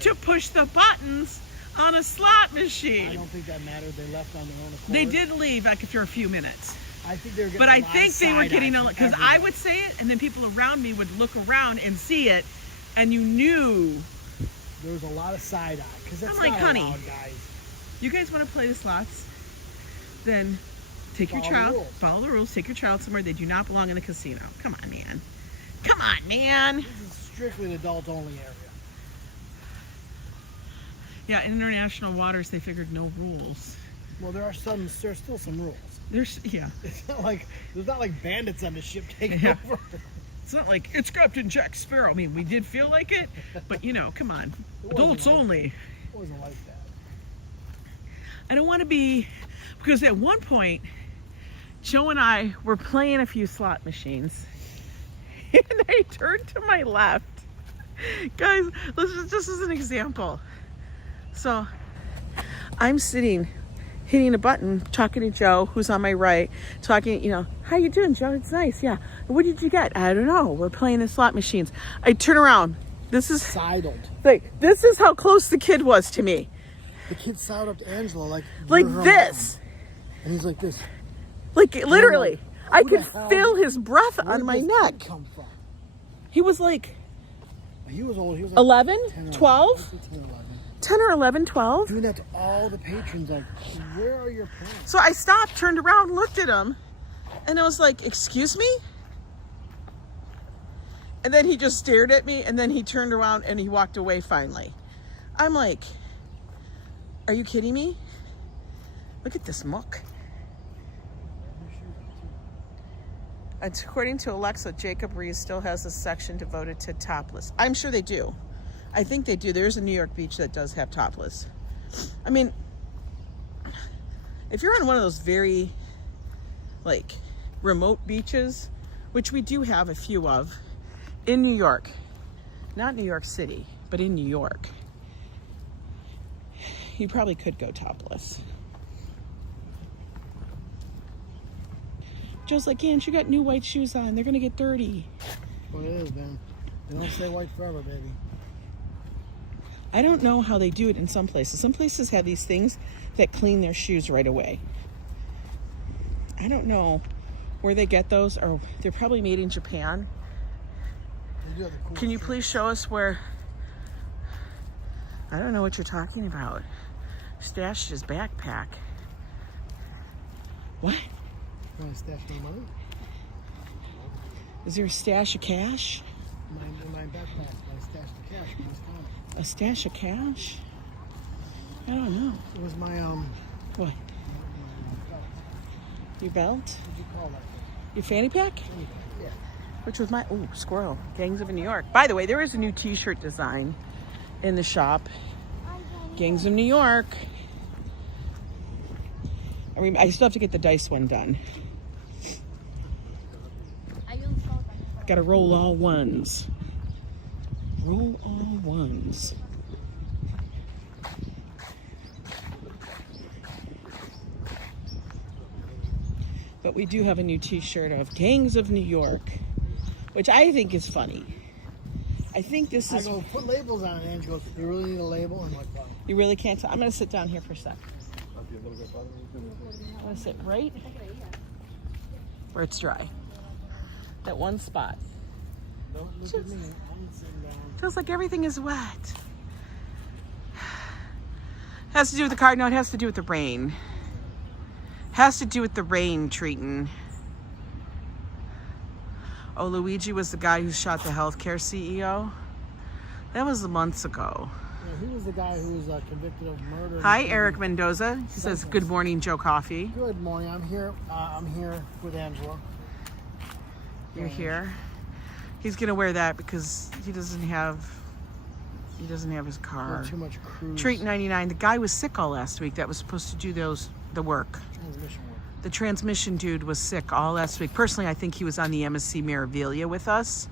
to push the buttons on a slot machine. I don't think that mattered. They left on their own accord. They did leave like after a few minutes. I think they were getting But a I lot think of they were side getting eye a, from because I everybody. would say it, and then people around me would look around and see it, and you knew. There was a lot of side eye. Because that's I'm like, not honey, allowed, guys. You guys want to play the slots? Then take your Follow the child, rules. follow the rules, take your child somewhere. They do not belong in the casino. Come on, man. Come on, man. This is strictly an adult-only area. Yeah, in international waters, they figured no rules. Well, there's still some rules. Yeah. It's not like there's not like bandits on the ship taking Yeah. over. It's not like it's Captain Jack Sparrow. I mean, we did feel like it, but you know, come on. It wasn't Adults like only. It wasn't like that. I don't want to be, because at one point, Joe and I were playing a few slot machines, and I turned to my left. Guys, just as an example. So, I'm sitting, hitting a button, talking to Joe, who's on my right, talking, you know, how you doing, Joe? It's nice, yeah. What did you get? I don't know. We're playing the slot machines. I turn around. This is Sidled. like, this is how close the kid was to me. The kid sidled up to Angela like Like this. mom. And he's like this. Like literally. I Who the could hell- feel his breath Where on did my this neck. kid come from? He was like He was old. He was like 11, 10 or 12? 11. 10 or 11. 10 or 11, 12. Doing that to all the patrons. Like, where are your parents? So I stopped, turned around, looked at him, and I was like, excuse me? And then he just stared at me, and then he turned around and he walked away finally. I'm like, are you kidding me? Look at this muck. According to Alexa, Jacob Reese still has a section devoted to topless. I'm sure they do. I think they do. There's a New York beach that does have topless. I mean, if you're on one of those very, like, remote beaches, which we do have a few of, in New York, not New York City, but in New York, you probably could go topless. Joe's like, Ange, you got new white shoes on. They're going to get dirty. Well, it is, man. They don't stay white forever, baby. I don't know how they do it in some places. Some places have these things that clean their shoes right away. I don't know where they get those, or they're probably made in Japan. They do have the cool Can you shit. please show us where? I don't know what you're talking about. Stashed his backpack. What? You want to stash my money? Is there a stash of cash? In my backpack. I stashed the cash in this counter. A stash of cash? I don't know. It was my, What? Your belt? What do you call that thing? Your fanny pack? Yeah. Which was my, ooh, squirrel. Gangs of New York. By the way, there is a new t-shirt design in the shop. Gangs of New York. I still have to get the dice one done. Gotta roll all ones. Roll all ones. But we do have a new t-shirt of Gangs of New York, which I think is funny. I think this is... I go, put labels on it, and she goes, you really need a label? I'm like, wow. You really can't... I'm going to sit down here for a sec. I want to sit right where it's dry. That one spot. Don't look at me. I'm sitting down. Feels like everything is wet. Has to do with the car. No, it has to do with the rain. Has to do with the rain treating. Oh, Luigi was the guy who shot the healthcare CEO. That was months ago. Yeah, he was the guy who was convicted of murder. Hi, Eric Mendoza. He says, "Good morning, Joe Coffee." Good morning. I'm here. I'm here with Angela. You're here. He's gonna wear that because he doesn't have his car. Too much cruise. Treat 99. The guy was sick all last week. That was supposed to do the work. Transmission work. The transmission dude was sick all last week. Personally, I think he was on the MSC Miravilia with us.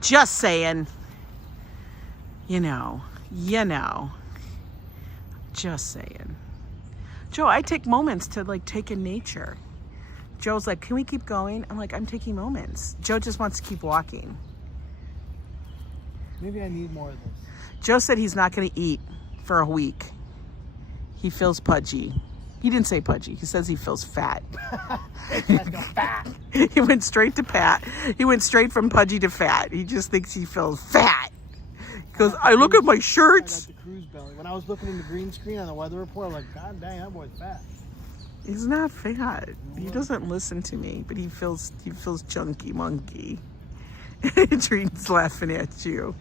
Just saying. You know. Just saying. Joe, I take moments to take in nature. Joe's like, "Can we keep going?" I'm like, "I'm taking moments." Joe just wants to keep walking. Maybe I need more of this. Joe said he's not going to eat for a week. He feels pudgy. He didn't say pudgy. He says he feels fat. Fat. He went straight to fat. He went straight from pudgy to fat. He just thinks he feels fat. He goes, "I look at my shirts." I got the cruise belly. When I was looking in the green screen on the weather report, I'm like, "God dang, that boy's fat." He's not fat. He doesn't listen to me, but he feels chunky monkey. Adrienne's laughing at you.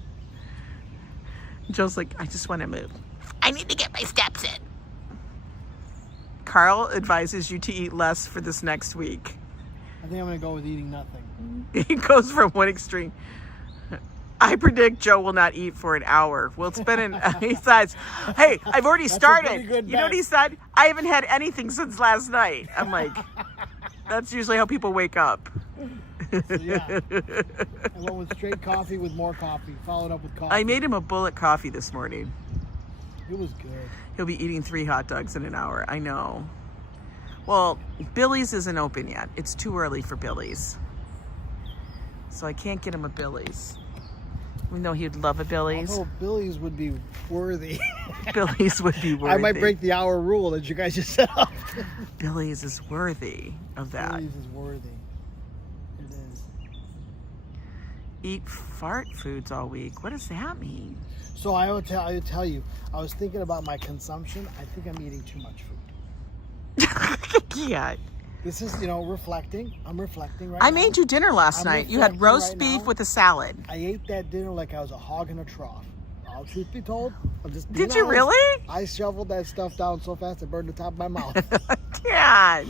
Joe's like, "I just want to move. I need to get my steps in." Carl advises you to eat less for this next week. I think I'm going to go with eating nothing. He goes from one extreme. I predict Joe will not eat for an hour. We'll spend he says, "Hey, I've already started." You know what he said? "I haven't had anything since last night." I'm like, that's usually how people wake up. So, yeah. I went with straight coffee with more coffee, followed up with coffee. I made him a bullet coffee this morning. It was good. He'll be eating 3 hot dogs in an hour. I know. Well, Billy's isn't open yet. It's too early for Billy's. So I can't get him a Billy's. Even though he'd love a Billy's. Although Billy's would be worthy. Billy's would be worthy. I might break the hour rule that you guys just set up. Billy's is worthy of that. Billy's is worthy. It is. Eat fart foods all week. What does that mean? So I would tell you, I was thinking about my consumption. I think I'm eating too much food. Yeah. This is, reflecting. I'm reflecting right I now. made you dinner last night. You had roast beef with a salad. I ate that dinner like I was a hog in a trough. All truth be told, I'm just Did you really? I shoveled that stuff down so fast it burned the top of my mouth. Can't.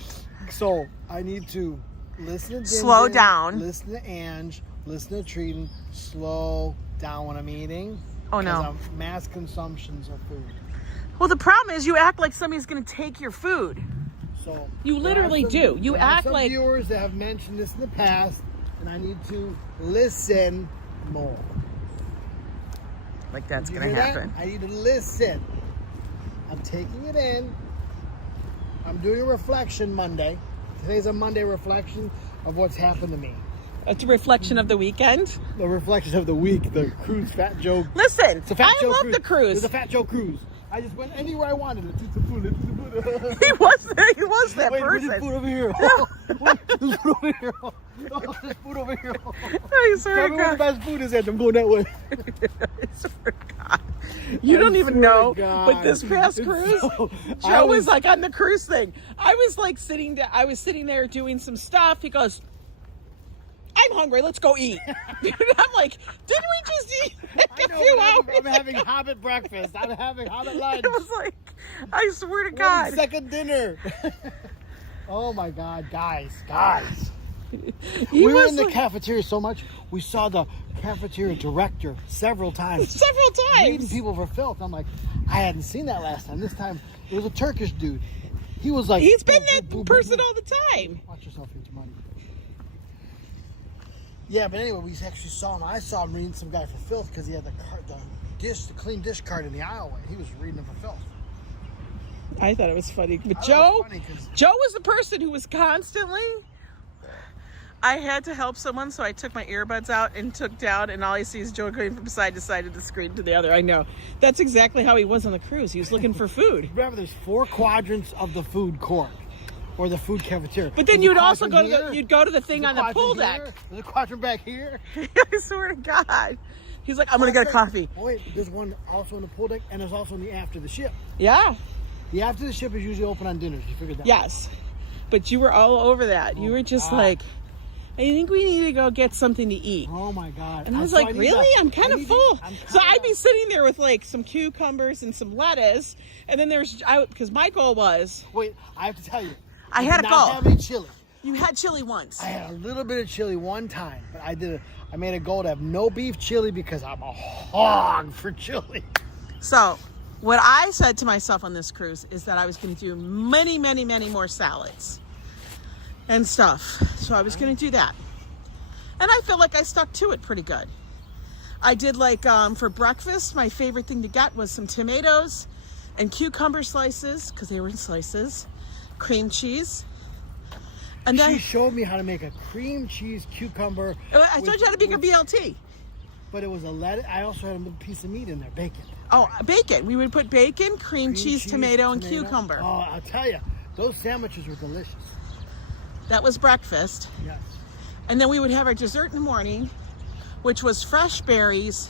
So I need to listen to Slow down. Listen to Ange. Listen to Treating. Slow down when I'm eating. Oh no. I'm mass consumptions of food. Well, the problem is you act like somebody's going to take your food. So You literally do. You act some like viewers that have mentioned this in the past, and I need to listen more. Like that's Did you going to hear happen. that? I need to listen. I'm taking it in. I'm doing a reflection Monday. Today's a Monday reflection of what's happened to me. It's a reflection of the weekend. The reflection of the week, the cruise Fat Joe. Listen, It's a Fat I Joe love cruise. the cruise. It's a Fat Joe cruise. I just went anywhere I wanted. He was that Wait, person. there's food over here. Wait, there's food over here. Oh, there's food over here. I swear Tell to me where the God. best food is at. I'm going that way. I swear to God. You don't even know. But this past cruise, Joe was like on the cruise thing. I was like sitting there doing some stuff. He goes, "I'm hungry. Let's go eat." And I'm like, "Didn't we just eat a few hours I'm having Hobbit breakfast. I'm having Hobbit lunch. It was like, I swear to God. Second dinner. Oh my God, guys. He We were was in the like- cafeteria so much, we saw the cafeteria director several times. Reading people for filth. I'm like, I hadn't seen that last time. This time, it was a Turkish dude. He was like... He's been that person all the time. Watch yourself, here's money. Yeah, but anyway, we actually saw him. I saw him reading some guy for filth because he had the clean dish cart in the aisle. He was reading him for filth. I thought it was funny. But I thought it Joe was funny 'cause was the person who was constantly I had to help someone, so I took my earbuds out and took down, and all I see is Joe going from side to side of the screen to the other. I know. That's exactly how he was on the cruise. He was looking for food. Remember, there's 4 quadrants of the food court or the food cafeteria. But then you'd also go to the thing on the pool deck. There's a quadrant back here. I swear to God. He's like, I'm going to get a coffee. Oh, wait, there's one also in the pool deck, and there's also in the after the ship. Yeah. The after the ship is usually open on dinners. You figured that? Yes. But you were all over that. You were just like, I think we need to go get something to eat. Oh my God. And I was like, really? I'm kind of full. So I'd be sitting there with like some cucumbers and some lettuce. And then because my goal was. Wait, I have to tell you. I had a goal. Not have any chili. You had chili once. I had a little bit of chili one time, but I made a goal to have no beef chili because I'm a hog for chili. So what I said to myself on this cruise is that I was going to do many, many, many more salads and stuff. So I was going to do that. And I feel like I stuck to it pretty good. I did like, for breakfast, my favorite thing to get was some tomatoes and cucumber slices, because they were in slices, cream cheese. And then she showed me how to make a cream cheese cucumber. I told you how to make a BLT. But it was a lettuce. I also had a piece of meat in there, bacon. Oh, bacon. We would put bacon, cream cheese, tomato, and cucumber. Oh, I'll tell you, those sandwiches were delicious. That was breakfast. Yes. And then we would have our dessert in the morning, which was fresh berries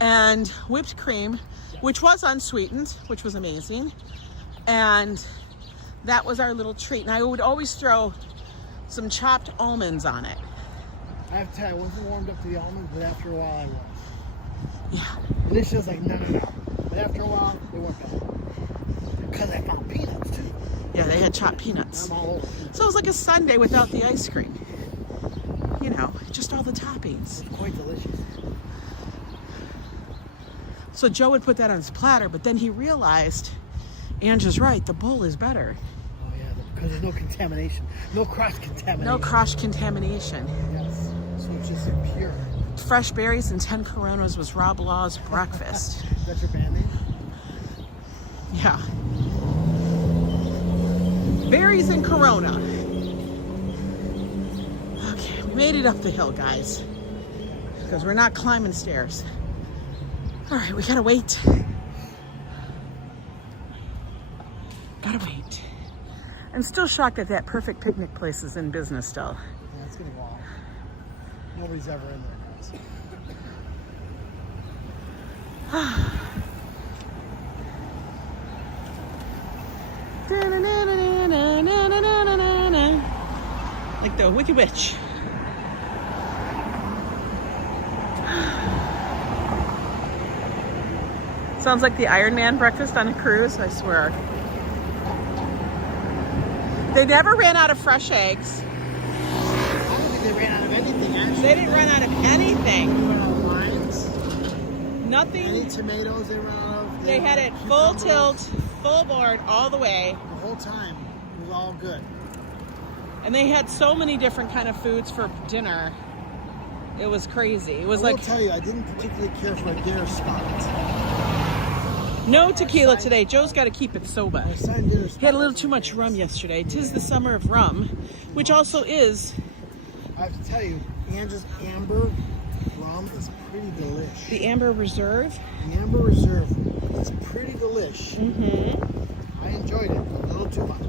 and whipped cream, which was unsweetened, which was amazing. And that was our little treat. And I would always throw some chopped almonds on it. I have to tell you, I wasn't warmed up to the almonds, but after a while I was. Yeah. Initially I was like, no. But after a while, they weren't bad. Because I found peanuts too. Yeah, they had chopped peanuts. I'm all over. So it was like a sundae without the ice cream. You know, just all the toppings. It's quite delicious. So Joe would put that on his platter, but then he realized, Angela's right, the bowl is better. Oh yeah, because there's no contamination. No cross-contamination. No cross-contamination. Yes, so it's just pure. Fresh berries and 10 Coronas was Rob Law's breakfast. That's your band name? Yeah. Berries and Corona. Okay, we made it up the hill, guys. Because we're not climbing stairs. All right, we gotta wait. Gotta wait. I'm still shocked that that perfect picnic place is in business still. Yeah, it's gonna go on. Nobody's ever in there, guys. Like the Wicked Witch. Sounds like the Iron Man breakfast on a cruise, I swear. They never ran out of fresh eggs. I don't think they ran out of anything, actually. They didn't run out of anything. They ran out of limes. Nothing. Any tomatoes they ran out of. They had it full tilt, full board, all the way. The whole time. It was all good. And they had so many different kind of foods for dinner. It was crazy. It was I will like, tell you, I didn't particularly care for a dinner spot. no tequila today. Joe's got to keep it sober. My son did a spot. He had a little too much rum yesterday. 'Tis the summer of rum, which also is. I have to tell you, Angela's Amber rum is pretty delish. The Amber Reserve. The Amber Reserve is pretty delish. Mm-hmm. I enjoyed it, but a little too much.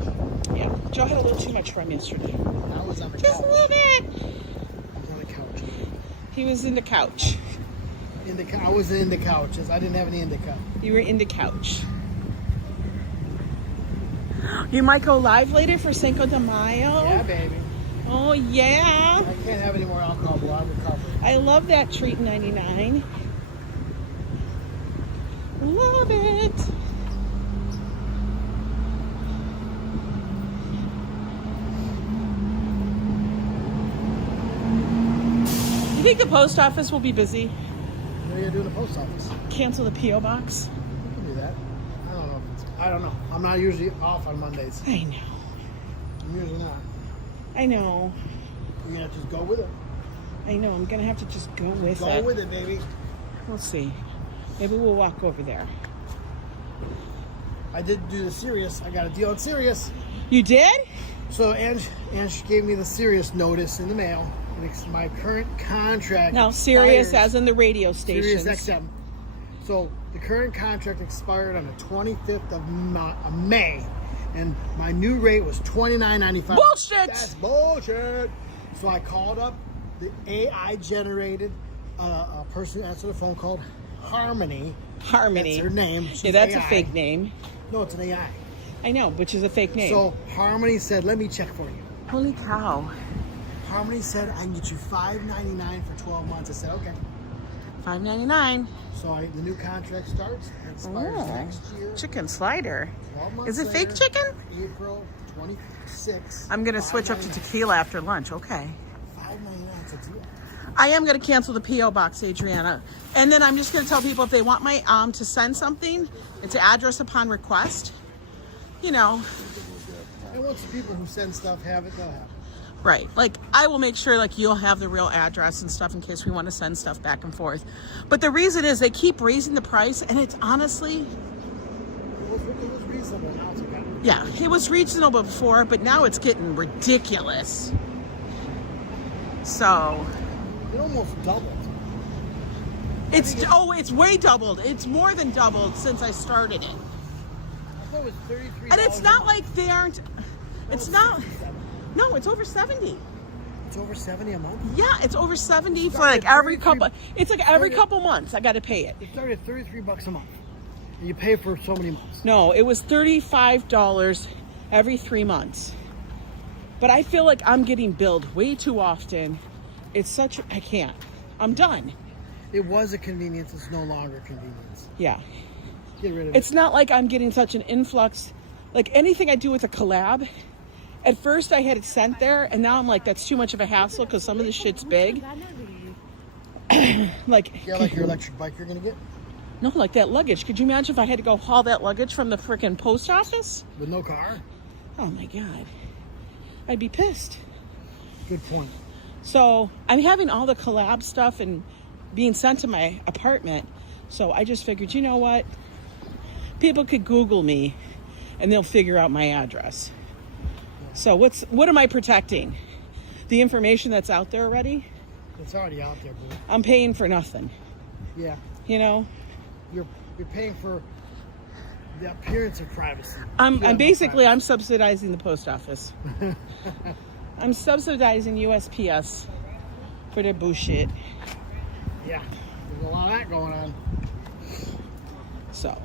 Yeah, Joe had a little too much rum yesterday. I was on the Just couch. a little bit. I was on the couch. He was in the couch. I was in the couches. I didn't have any indica. You were in the couch. You might go live later for Cinco de Mayo. Yeah, baby. Oh, yeah. I can't have any more alcohol, but I'll recover. I love that treat 99. Love it. You think the post office will be busy? What are you doing at the post office? Cancel the P.O. box? We can do that. I don't know. I'm not usually off on Mondays. I know. I'm usually not. I know. You're going to just go with it. I know. I'm going to have to just go with it. Go with it, baby. We'll see. Maybe we'll walk over there. I did do the Sirius. I got a deal on Sirius. You did? So Ange gave me the serious notice in the mail. It's my current contract. Now, Sirius as in the radio station. Sirius XM. So the current contract expired on the 25th of May, and my new rate was $29.95. Bullshit. That's bullshit. So I called up the AI generated a person who answered the phone called Harmony. Harmony. That's her name. She's Yeah, that's AI. a fake name. No, it's an AI. I know, which is a fake name. So Harmony said, "Let me check for you." Holy cow. Harmony said, "I can get you $5.99 for 12 months." I said, "Okay." $5.99. So the new contract starts and expires next year. Chicken slider. 12 months Is it fake later, chicken? April 26th. I'm going to switch up to tequila after lunch. Okay. $5.99. It's a deal. I am going to cancel the P.O. box, Adriana. And then I'm just going to tell people if they want my to send something, it's an address upon request. You know. And once the people who send stuff have it, they'll have it. Right. Like, I will make sure, like, you'll have the real address and stuff in case we want to send stuff back and forth. But the reason is they keep raising the price, and it's honestly... It was reasonable. Now it's okay. Yeah, it was reasonable before, but now it's getting ridiculous. So... It almost doubled. It's way doubled. It's more than doubled since I started it. I thought it was $33. And it's not like they aren't... It's not... No, it's over 70. It's over 70 a month? Yeah, it's over 70 for like every couple... It's like every couple months I got to pay it. It started at $33 a month. And you pay for so many months. No, it was $35 every 3 months. But I feel like I'm getting billed way too often. It's such... I can't. I'm done. It was a convenience. It's no longer a convenience. Yeah. Get rid of it. It's not like I'm getting such an influx. Like anything I do with a collab... At first, I had it sent there, and now I'm like, that's too much of a hassle because some of this shit's big. Like, yeah, like your electric bike you're going to get? No, like that luggage. Could you imagine if I had to go haul that luggage from the freaking post office? With no car? Oh, my God. I'd be pissed. Good point. So, I'm having all the collab stuff and being sent to my apartment. So, I just figured, you know what? People could Google me, and they'll figure out my address. So what am I protecting? The information that's out there already? It's already out there, boo. I'm paying for nothing. Yeah. You know? You're paying for the appearance of privacy. I'm subsidizing the post office. I'm subsidizing USPS for their bullshit. Yeah. There's a lot of that going on. So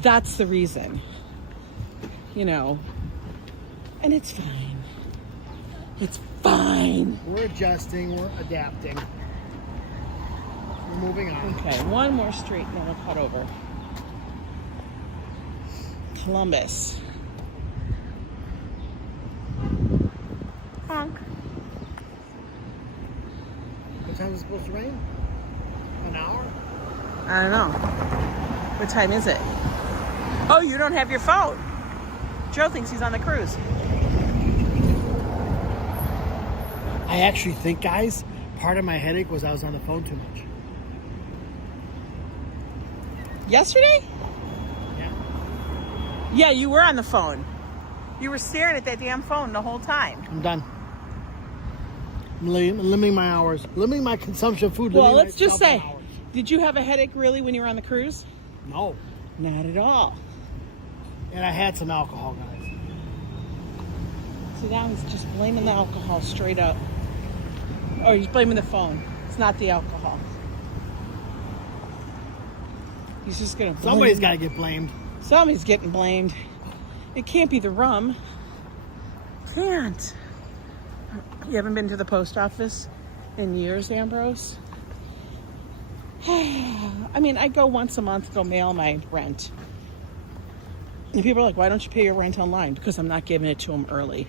that's the reason. You know. And it's fine. It's fine. We're adjusting. We're adapting. We're moving on. Okay, one more street and then we'll cut over. Columbus. Honk. What time is it supposed to rain? An hour? I don't know. What time is it? Oh, you don't have your phone. Joe thinks he's on the cruise. I actually think, guys, part of my headache was I was on the phone too much. Yesterday? Yeah. Yeah, you were on the phone. You were staring at that damn phone the whole time. I'm done. I'm limiting my hours. Limiting my consumption of food. Well, let's just say, did you have a headache really when you were on the cruise? No. Not at all. And I had some alcohol, guys. So now he's just blaming the alcohol straight up. Oh, he's blaming the phone. It's not the alcohol. He's just gonna. Somebody's got to get blamed. Somebody's getting blamed. It can't be the rum. Can't. You haven't been to the post office in years, Ambrose? I mean, I go once a month, go mail my rent. And people are like, why don't you pay your rent online? Because I'm not giving it to them early.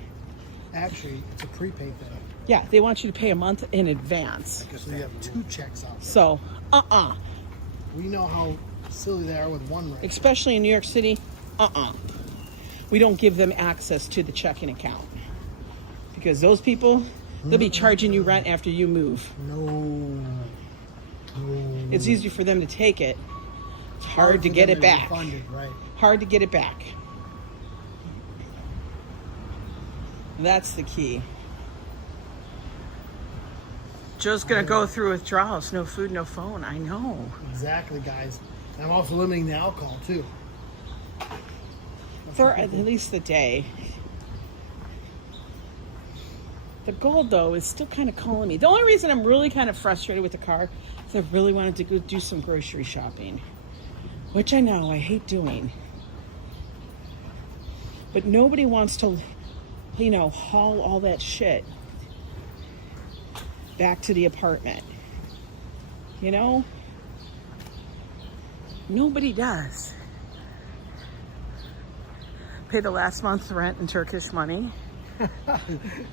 Actually, it's a prepaid thing. Yeah, they want you to pay a month in advance. So you have 2 checks out there. So, We know how silly they are with one rent. Especially in New York City, we don't give them access to the checking account. Because those people, they'll be charging you rent after you move. No. It's easy for them to take it. It's hard to get it back. Refunded, right. Hard to get it back. That's the key. Joe's gonna go through withdrawals. No food, no phone. I know. Exactly, guys. And I'm also limiting the alcohol too. For at least the day. The gold, though, is still kind of calling me. The only reason I'm really kind of frustrated with the car is I really wanted to go do some grocery shopping, which I know I hate doing. But nobody wants to, you know, haul all that shit back to the apartment. You know? Nobody does. Pay the last month's rent in Turkish money.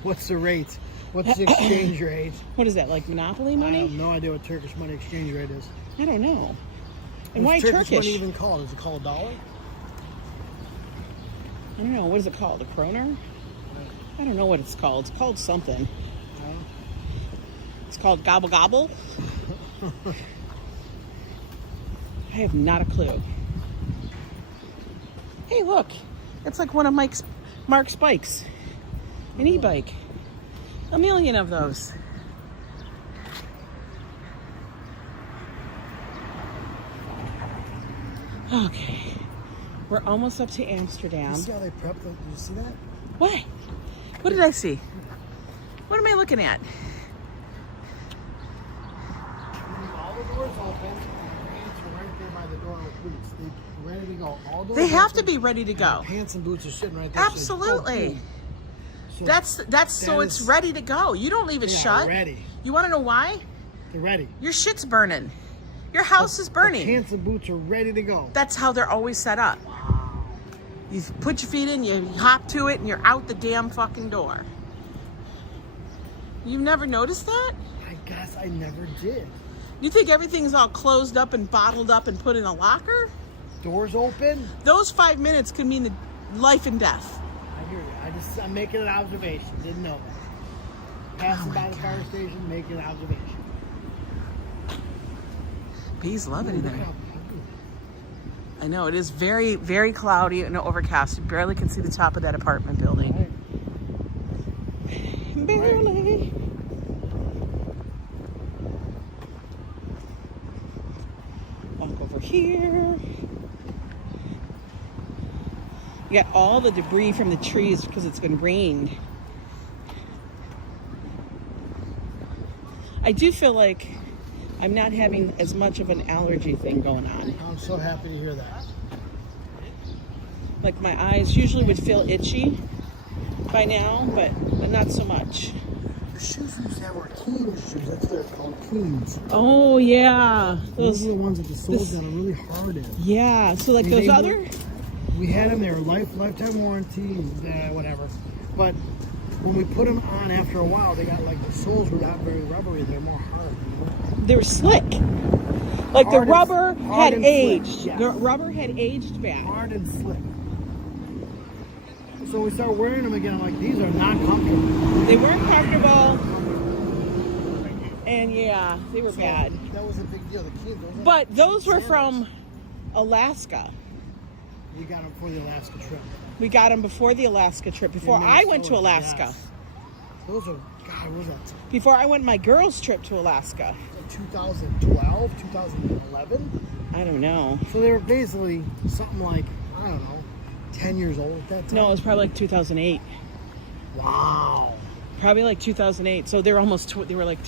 What's the rate? What's the exchange rate? What is that, like Monopoly money? I have no idea what Turkish money exchange rate is. I don't know. And What's why Turkish Turkish? money even called? Is it called a dollar? I don't know. What is it called? A kroner? I don't know what it's called. It's called something. It's called gobble gobble. I have not a clue. Hey, look. It's like one of Mark's bikes. An e-bike. A million of those. Okay. We're almost up to Amsterdam. You see how they prepped them? Did you see that? What? What did I see? What am I looking at? All the doors open. Pants are right there by the door with boots. They're ready to go. All doors They have to open, be ready to go. Pants and boots are sitting right there. Absolutely. So That's so it's ready to go. You don't leave it shut. Ready. You want to know why? They're ready. Your shit's burning. Your house is burning. Pants and boots are ready to go. That's how they're always set up. You put your feet in, you hop to it, and you're out the damn fucking door. You've never noticed that? I guess I never did. You think everything's all closed up and bottled up and put in a locker? Doors open. Those 5 minutes could mean the life and death. I hear you. I'm making an observation. Didn't know that. Passing by the fire station, making an observation. Bees love it in there. I know, it is very, very cloudy and overcast. You barely can see the top of that apartment building. Right. Barely. Right. Walk over here. You got all the debris from the trees because it's been rained. I do feel like I'm not having as much of an allergy thing going on. I'm so happy to hear that. Like my eyes usually would feel itchy by now, but not so much. The shoes used to have were Keen shoes. That's what they're called, Keens. Oh yeah, Those are the ones that the soles got really hard in. Yeah, so like those other. We had them. They were lifetime warranty, whatever. But when we put them on after a while, they got like the soles were not very rubbery. They're more hard. They were slick. Like the rubber had aged. Yes. The rubber had aged back. Hard and slick. So we started wearing them again. I'm like, these are not comfortable. They weren't comfortable. And yeah, they were bad. That was a big deal. The kids. But those were from Alaska. We got them for the Alaska trip. We got them before the Alaska trip. Before I went to Alaska. Yes. Those are, God, what was that? Before I went my girls' trip to Alaska. 2012, 2011? I don't know. So they were basically something like, I don't know, 10 years old at that time? No, it was probably like 2008. Wow. Probably like 2008. So they're almost, they were like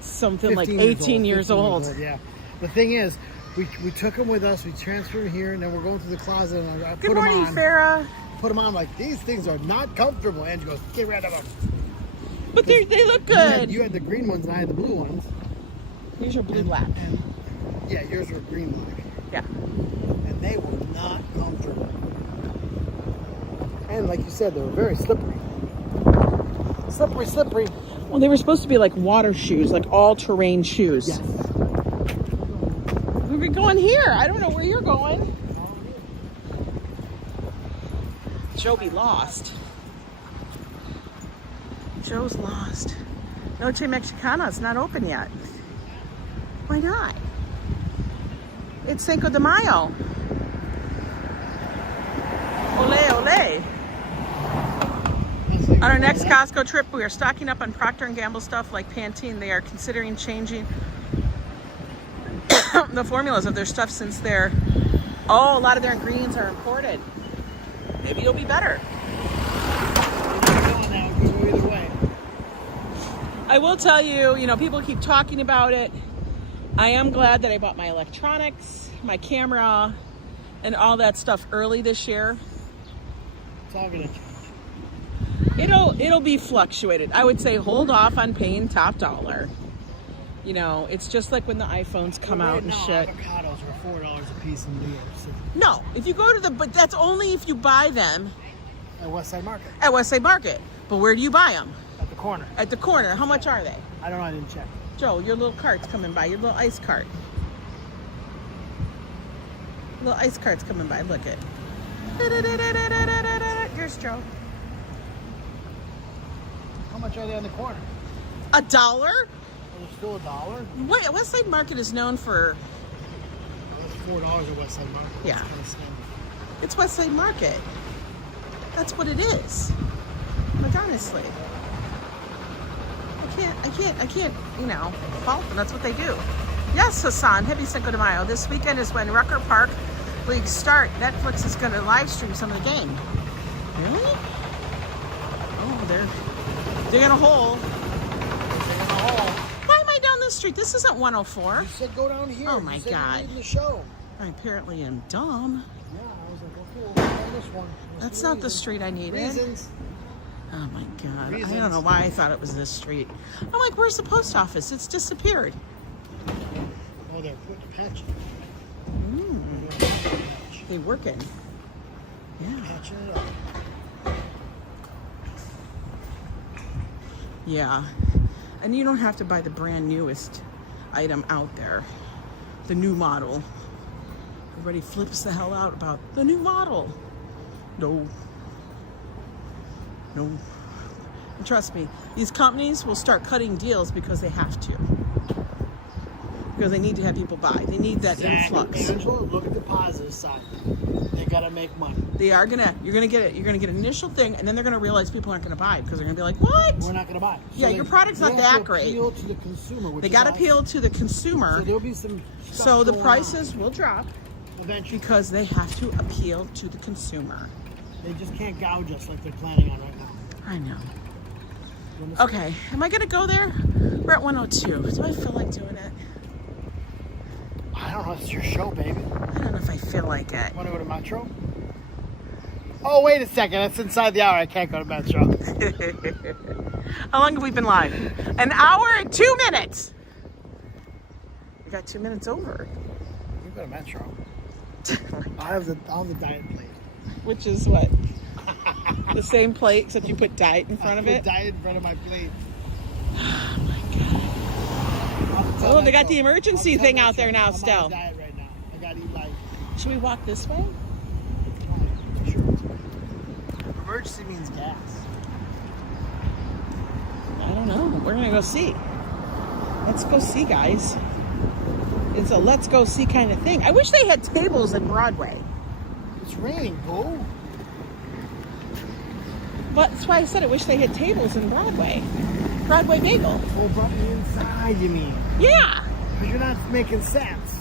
something like 18 years old. Yeah. The thing is, we took them with us, we transferred them here, and then we're going through the closet, and I Good put morning, them on. Farrah. Put them on, like, these things are not comfortable. Angie goes, get rid of them. But they look good. You had the green ones, and I had the blue ones. These are blue black. And, yeah, yours were green black. Yeah. And they were not comfortable. And like you said, they were very slippery. Slippery. Well, they were supposed to be like water shoes, like all-terrain shoes. Yes. We were going here. I don't know where you're going. Joe be lost. Joe's lost. Noche Mexicana is not open yet. Why not? It's Cinco de Mayo. Ole, ole. On our next Costco trip, we are stocking up on Procter & Gamble stuff like Pantene. They are considering changing the formulas of their stuff since a lot of their ingredients are imported. Maybe it'll be better. Either way. I will tell you, people keep talking about it. I am glad that I bought my electronics, my camera, and all that stuff early this year. It's all gonna change. It'll be fluctuated. I would say hold off on paying top dollar. It's just like when the iPhones come out and shit. Avocados are $4 a piece in New York City. No, if you go but that's only if you buy them At Westside Market. at Westside Market. But where do you buy them? At the corner. At the corner. How much are they? I don't know. I didn't check. Joe, your little cart's coming by. Your little ice cart. Little ice cart's coming by. Look it. Here's Joe. How much are they on the corner? $1? Are they still $1? Wait, Westside Market is known for. That's $4 at Westside Market. Yeah. That's kind of scary. It's Westside Market. That's what it is. Like honestly. I can't, fault them. That's what they do. Yes, Hassan, happy Cinco de Mayo. This weekend is when Rucker Park League start. Netflix is going to live stream some of the game. Really? Oh, they're digging a hole. Why am I down this street? This isn't 104. You said go down here. Oh my you said God. You're leading the show. I apparently am dumb. Yeah, I was like, okay, we'll go down this one. That's not the street I needed. Reasons. Oh my God. Reasons. I don't know why I thought it was this street. I'm like, where's the post office? It's disappeared. Oh, they're putting a patch. They working. Yeah. Patching it up. Yeah. And you don't have to buy the brand newest item out there. The new model. Everybody flips the hell out about the new model. No. And trust me, these companies will start cutting deals because they have to. Because they need to have people buy. They need that influx. Angela, look at the positive side. They gotta make money. You're gonna get an initial thing, and then they're gonna realize people aren't gonna buy it because they're gonna be like, what? We're not gonna buy it. Yeah, your product's not that great. Appeal to the consumer. They gotta appeal to the consumer. So there'll be some. So the prices will drop eventually because they have to appeal to the consumer. They just can't gouge us like they're planning on right now. I know. Okay, am I gonna go there? We're at 102. Do I feel like doing it? I don't know. It's your show, baby. I don't know if I feel like it. Want to go to Metro? Oh, wait a second. That's inside the hour. I can't go to Metro. How long have we been live? 1 hour and 2 minutes. We got 2 minutes over. You go to Metro. I'll have the diet plate. Which is what? The same plate, except you put diet in front of it? Diet in front of my plate. Oh my God. Oh, they got the emergency thing out there now still. I'm on a diet right now. I gotta eat like. Should we walk this way? Sure. Emergency means gas. I don't know. We're gonna go see. Let's go see, guys. It's a let's go see kind of thing. I wish they had tables in Broadway. It's raining, boo. But that's why I said I wish they had tables in Broadway. Broadway Bagel. Oh, Broadway inside, you mean? Yeah. Because you're not making sense.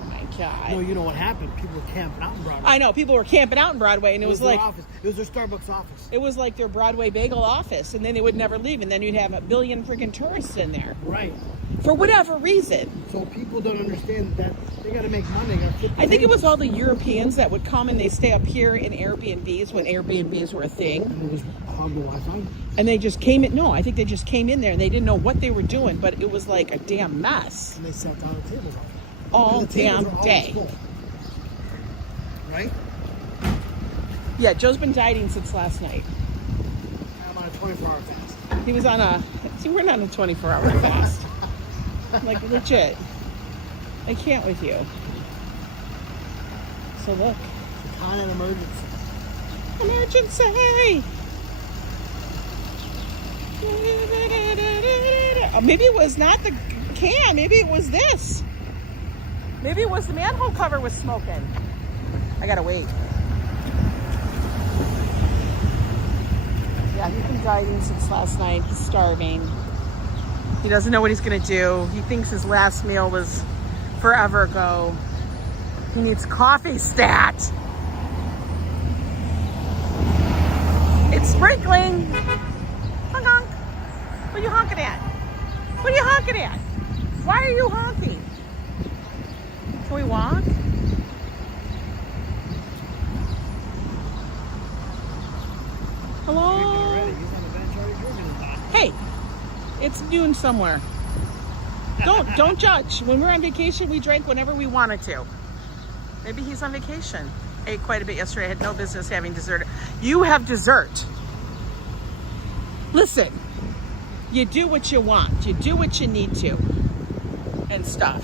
Oh my God. No, you know what happened? People were camping out in Broadway. I know. People were camping out in Broadway, and it was like... their office. It was their Starbucks office. It was like their Broadway Bagel office, and then they would never leave, and then you'd have 1 billion freaking tourists in there. Right. For whatever reason. So people don't understand that they got to make money. They gotta flip the I think it table. was all the Europeans that would come and they stay up here in Airbnbs when Airbnbs were a thing. And it was horrible Wi-Fi. And they just came in. No, I think they just came in there and they didn't know what they were doing, but it was like a damn mess. And they sat down at the tables All the tables damn are always day. full. Right? Yeah, Joe's been dieting since last night. I'm on a 24-hour fast. He was on a... See, we're not on a 24-hour fast. Like, legit. I can't with you. So look. It's on an emergency. Emergency! Oh, maybe it was not the can. Maybe it was this. Maybe it was the manhole cover was smoking. I gotta wait. Yeah, he's been dieting since last night. He's starving. He doesn't know what he's gonna do. He thinks his last meal was forever ago. He needs coffee stat. It's sprinkling. Honk honk. What are you honking at? What are you honking at? Why are you honking? Can we walk? Hello? Hey, it's noon somewhere. Don't judge. When we're on vacation, we drink whenever we wanted to. Maybe he's on vacation. Ate quite a bit yesterday. I had no business having dessert. You have dessert. Listen, you do what you want. You do what you need to and stuff.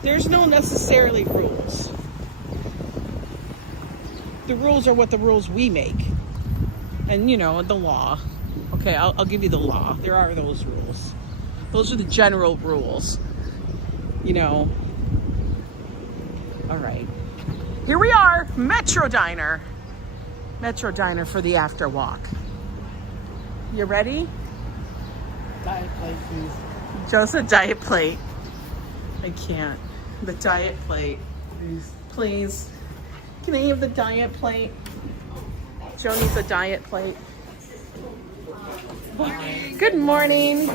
There's no necessarily rules. The rules are what the rules we make. And you know, the law. Okay, I'll give you the law. There are those rules. Those are the general rules. You know. All right. Here we are, Metro Diner. Metro Diner for the after walk. You ready? Diet plate, please. Joe's a diet plate. I can't. The diet plate. Please. Can I have the diet plate? Joe needs a diet plate. Good morning.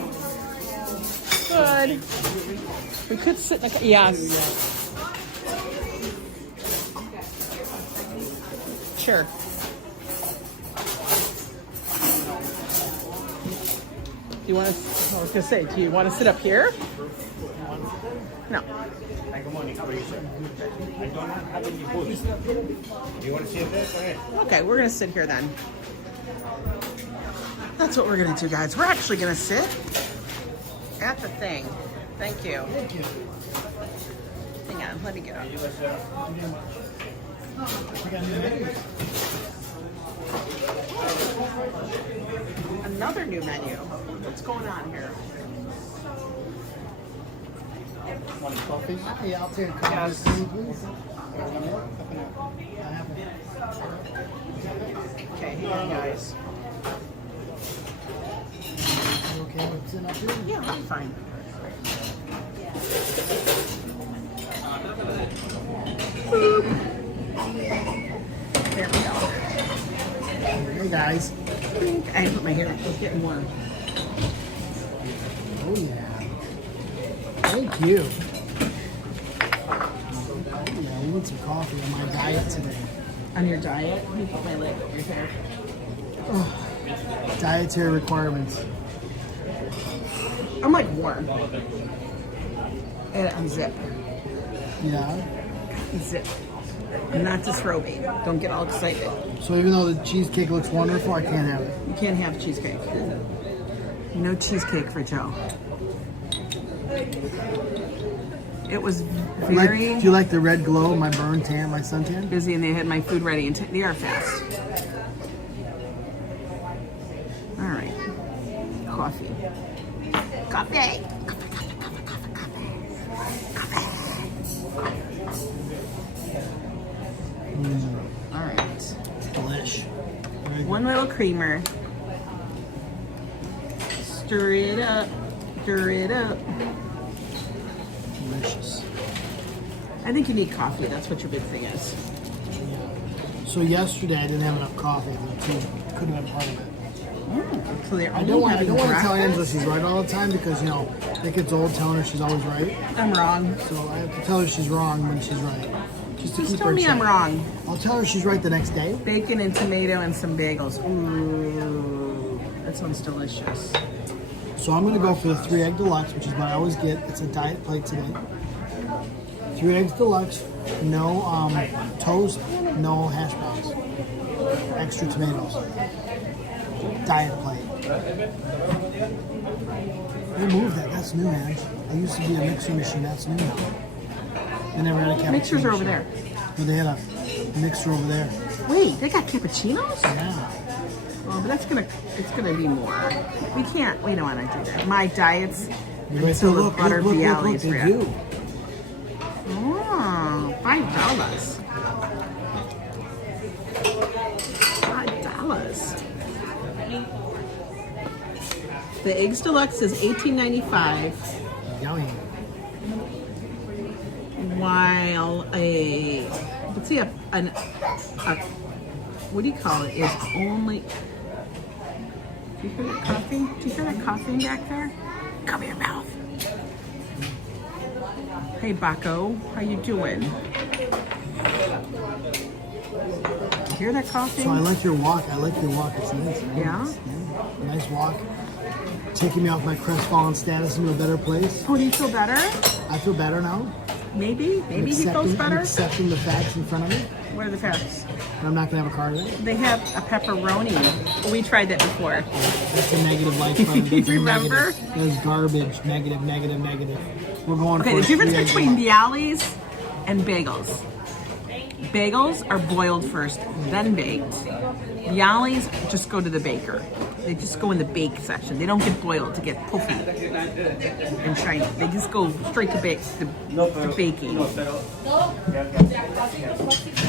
Good. We could sit in the... Yes. Sure. Do you want to... I was going to say, do you want to sit up here? No. I don't have any boots. Do you want to sit there? Go ahead. Okay, we're going to sit here then. That's what we're going to do, guys. We're actually going to sit at the thing. Thank you. Thank you. Hang on, let me get up. Another new menu. What's going on here? Want a coffee? Yeah, I'll take a coffee, Yes. please. Okay, hang on, guys. You okay with sitting up here? Yeah, I'll be fine. There we go. Hey guys. I put my hair up. It's getting warm. Oh yeah. Thank you. Yeah, we need some coffee on my diet today. On your diet? Let me put my leg over your hair. Oh, dietary requirements. I'm like warm. And unzip. Yeah. Zip. I'm not disrobing. Don't get all excited. So even though the cheesecake looks wonderful, I can't have it. You can't have cheesecake. No cheesecake for Joe. It was very Do you like the red glow, my burn tan, my suntan? busy, and they had my food ready, and they are fast. All right. Coffee. Coffee. All right. Delish. One little creamer. Stir it up. Stir it up. Delicious. I think you need coffee. That's what your big thing is. So yesterday I didn't have enough coffee. The tea couldn't have been part of it. So they're I don't want to tell breakfast? Angela she's right all the time because, you know, it gets old telling her she's always right. I'm wrong. So I have to tell her she's wrong when she's right. Just to Just keep tell her me check. I'm wrong. I'll tell her she's right the next day. Bacon and tomato and some bagels. Ooh, that sounds delicious. So I'm going to go for the 3 egg deluxe, which is what I always get. It's a diet plate today. 3 eggs deluxe, no toast, no hash browns, extra tomatoes. Diet plate. They moved that. That's new, man. There used to be a mixer machine. That's new now. They never had a cappuccino. Mixers are over machine. there. No, they had a mixer over there. Wait, they got cappuccinos? Yeah. Oh, but it's gonna be more. We don't want to do that. My diet's Right, until the look, butter look, Bialys they wrap. do. Oh, $5. $5. The eggs deluxe is $18.95, Yummy. while a what do you call it? Is only. Do you hear that coughing? Do you hear that coughing back there? Cover your mouth. Hey, Baco, how you doing? You hear that coughing? So I like your walk. It's nice. Yeah? Nice walk. Taking me off my crestfallen status into a better place. Oh, do you feel better? I feel better now. Maybe he feels I'm better. accepting the facts in front of me. What are the facts? And I'm not going to have a car today. They have a pepperoni. We tried that before. That's a negative life. Remember? That is garbage. Negative. We're going Okay, for the difference three between eggs. bialys and bagels. Bagels are boiled first, then baked. Bialys just go to the baker. They just go in the bake section. They don't get boiled to get puffy and shiny. They just go straight to baking.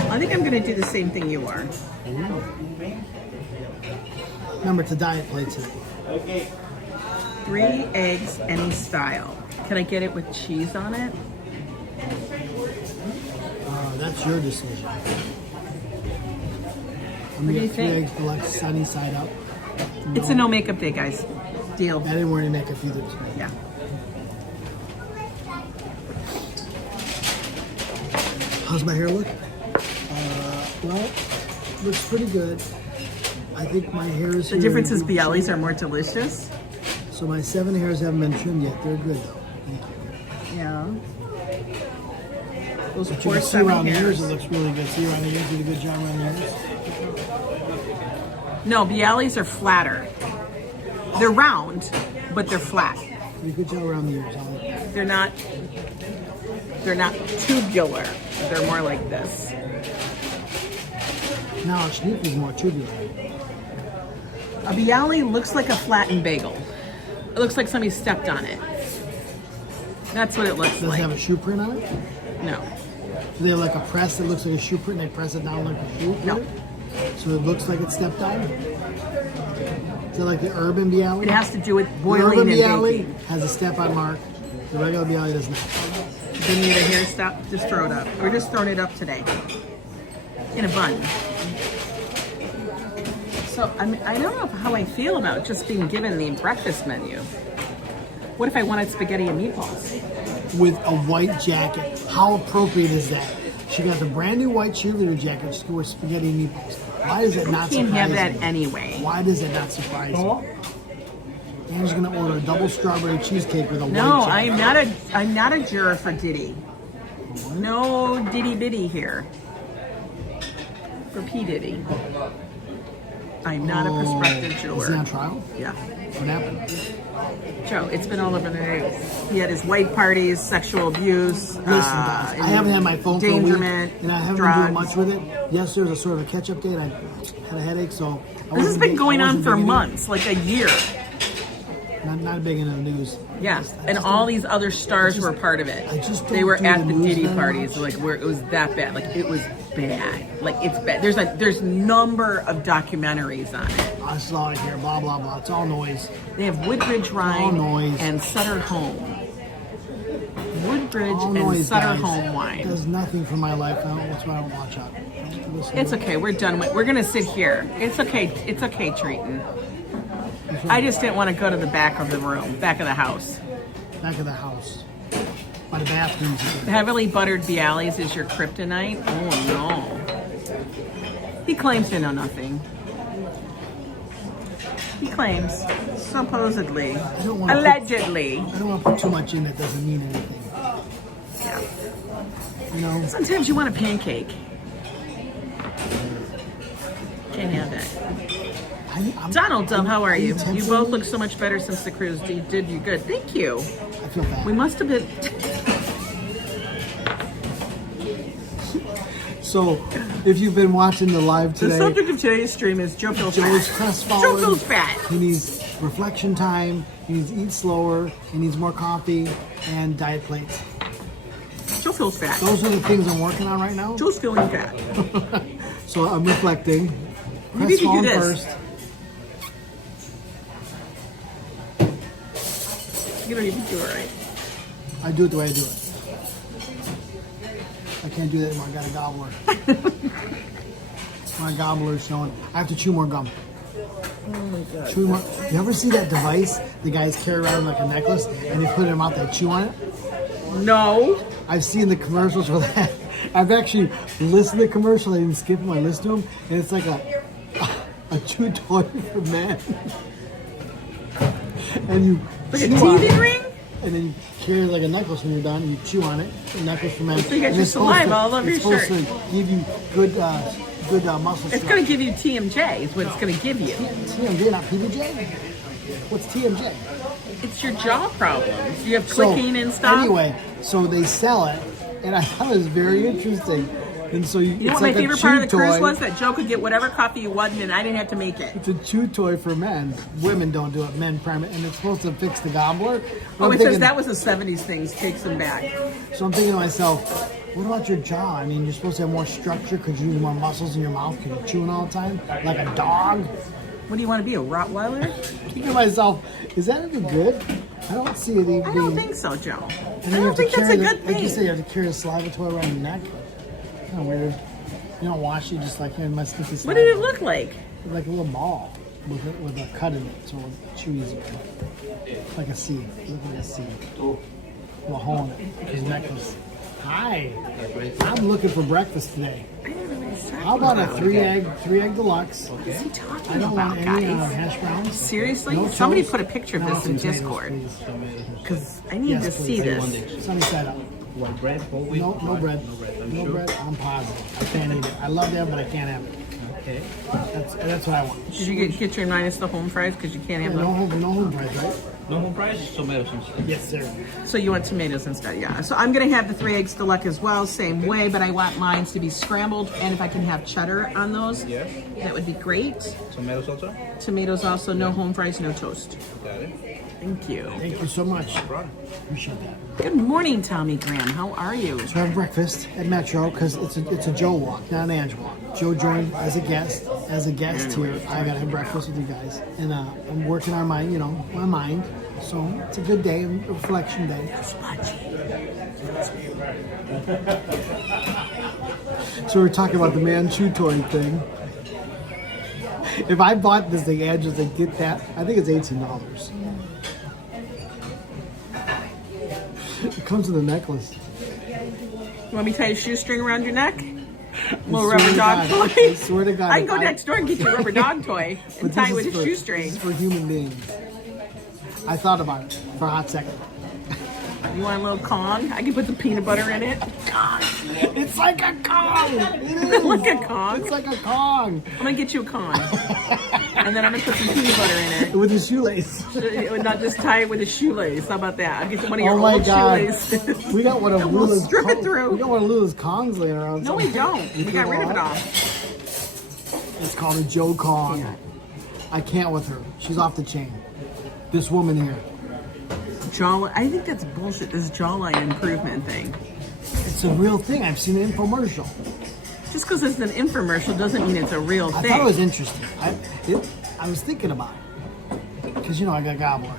I think I'm going to do the same thing you are. Remember, it's a diet plate today. 3 eggs, any style. Can I get it with cheese on it? That's your decision. I'm What do going you to 3 think? eggs deluxe sunny side up. It's a no makeup day, guys. Deal. I didn't wear any makeup either today. Yeah. How's my hair look? Well, looks pretty good. I think my hair is The here difference in is good bialys shape. are more delicious. So my 7 hairs haven't been trimmed yet. They're good though. Thank you. Yeah. Those But you poor can see 7 around the ears, hairs. it looks really good. See around the ears, did a good job around the ears. No, bialys are flatter. They're round, but they're flat. You did a good job around the ears. They're not tubular. They're more like this. Now a schneek is more tubular. A bialy looks like a flattened bagel. It looks like somebody stepped on it. That's what it looks Does it like. have a shoe print on it? No. Do they have like a press that looks like a shoe print and they press it down like a shoe? No. print? So it looks like it's stepped on? Is it like the urban bialy? It has to do with The boiling urban and bialy baking. has a step on mark. The regular bialy does not. Do you need a hair stop? Just throw it up. We're just throwing it up today. In a bun. So, I don't know how I feel about just being given the breakfast menu. What if I wanted spaghetti and meatballs? With a white jacket. How appropriate is that? She got the brand new white cheerleader jacket. She's going with spaghetti and meatballs. Why does it not Can't surprise have that me? anyway. Why does it not surprise me? Anne's going to order a double strawberry cheesecake with a No, white jacket. I'm not a juror for Diddy. No Diddy Biddy here. For P. Diddy. I'm not a prospective Is he juror. on trial? Yeah. What happened? Joe, it's been all over the news. He had his white parties, sexual abuse. Listen, guys, I haven't had my phone for a week, endangerment, and I haven't drugs. been doing much with it. Yesterday was a sort of a catch-up date. I had a headache, so... This has been going on for months, like a year. Not big into the news. Yeah, and all these other stars were part of it. I just They don't were do at the the news Diddy that parties, much. like where it was that bad. Like it was bad. Like it's bad. There's number of documentaries on it. I saw it here, blah, blah, blah. It's all noise. They have Woodbridge Wine noise. and Sutter Home. Woodbridge All and noise, Sutter guys. Home wine. Does nothing for my life. That's why I don't watch out. It's okay. We're done with. We're gonna sit here. It's okay. It's okay, Treaton. I just didn't want to go to the back of the room, back of the house. Back of the house. By the bathrooms. Heavily buttered bialys is your kryptonite? Oh no. He claims to know nothing. He claims, supposedly, don't wanna allegedly. I don't want to put too much in that doesn't mean anything. Yeah. You know? Sometimes you want a pancake. Can't have that. Donald Dove, how are you? You both look so much better since the cruise. You did you good. Thank you. I feel bad. We must have been. So, if you've been watching the live The today, subject of today's stream is Joe feels Joe is fat. crestfallen. Joe feels fat. He needs reflection time. He needs to eat slower. He needs more coffee and diet plates. Joe feels fat. Those are the things I'm working on right now. Joe's feeling fat. So I'm reflecting. Maybe if you do Crestfallen this. first. You don't even do it right. I do it the way I do it. I can't do that anymore. I got a gobbler. My gobbler is showing. I have to chew more gum. Oh my God. Chew more. You ever see that device the guys carry around like a necklace and they put it in their mouth, they chew on it? No. I've seen the commercials for that. I've actually listened to the commercial. I didn't skip them. I listened to them, and it's like a chew toy for men. And you Like a chew on teething it, ring? and then you carry it like a necklace when you're done. And you chew on it. A necklace for men. So you got And your it's supposed saliva to- all over your it's supposed shirt. to give you good muscle It's strength. going to give you TMJ is what it's going to give you. TMJ, not PBJ. What's TMJ? It's your jaw problems. You have clicking and stuff. Anyway, so they sell it, and I thought it was very interesting. And so You know what my favorite part of the cruise was? That Joe could get whatever coffee you wanted and I didn't have to make it. It's a chew toy for men. Women don't do it. Men primarily, and it's supposed to fix the gobbler. Oh, it says that was a 70s thing. Takes them back. So I'm thinking to myself, what about your jaw? I mean, you're supposed to have more structure because you use more muscles in your mouth because you're chewing all the time, like a dog. What do you want to be, a Rottweiler? Thinking to myself, is that any good? I don't see it even. I don't think so, Joe. And I then you don't have to think that's a carry good Like you thing. say, you have to carry a saliva toy around your neck. Kind of weird. You don't wash it, just like in my sticky saliva. What did it look like? Like a little ball with a cut in it, so it chew easier. Like a seed. Look like a seed. With a hole in it. His necklace. Hi. I'm looking for breakfast today. I don't know what he's talking How about a about. three egg deluxe? What is he I talking don't about, want any guys? hash browns. Seriously? No Somebody toast. put a picture of No, this in tomatoes, Discord. please. Because I need Yes, to please. see How you this. want Sunny side up. White bread, whole wheat? No bread. No bread, I'm No sure. bread. I'm positive. I can't eat it. I love them, but I can't have it. Okay. That's what I want. Did you get your minus the home fries because you can't have No them? home bread, right? No home fries, tomatoes instead. Yes, sir. So you want tomatoes instead, yeah. So I'm gonna have the 3 eggs deluxe as well, same way, but I want mine to be scrambled, and if I can have cheddar on those, Yes. that would be great. Tomatoes also? Tomatoes also, no home fries, no toast. Got it. Thank you. Thank you so much. Right. Appreciate that. Good morning, Tommy Graham. How are you? So I have breakfast at Metro because it's a Joe walk, not an Ange walk. Joe joined as a guest. As a guest here, I gotta have breakfast with you guys, and I'm working on my mind. So it's a good day, a reflection day. So we're talking about the man chew toy thing. If I bought this thing, Ange was like, get that. I think it's $18. It comes with a necklace. You want me to tie a shoestring around your neck? Little swear rubber to dog God, toy? I swear to God, I can go if next door and get you a rubber dog toy and But tie it this with a is for- shoestring. This is for human beings. I thought about it for a hot second. You want a little Kong? I can put some peanut butter in it. It's like a Kong! It is! Like a Kong? It's like a Kong! I'm gonna get you a Kong. And then I'm gonna put some peanut butter in it. With a shoelace. It would not just tie it with a shoelace. How about that? I'll get one of your Oh my old God. shoelaces. We got one of And we'll Lula's strip it through. We got one of Lula's Kongs laying around. No, we somewhere. don't. You We got threw rid of it all. It's called a Joe Kong. Yeah. I can't with her. She's off the chain. This woman here. Jawline. I think that's bullshit. This jawline improvement thing. It's a real thing. I've seen an infomercial. Just because it's an infomercial doesn't mean it's a real I thing. thought it was interesting. I was thinking about it. Because, I got gobbler.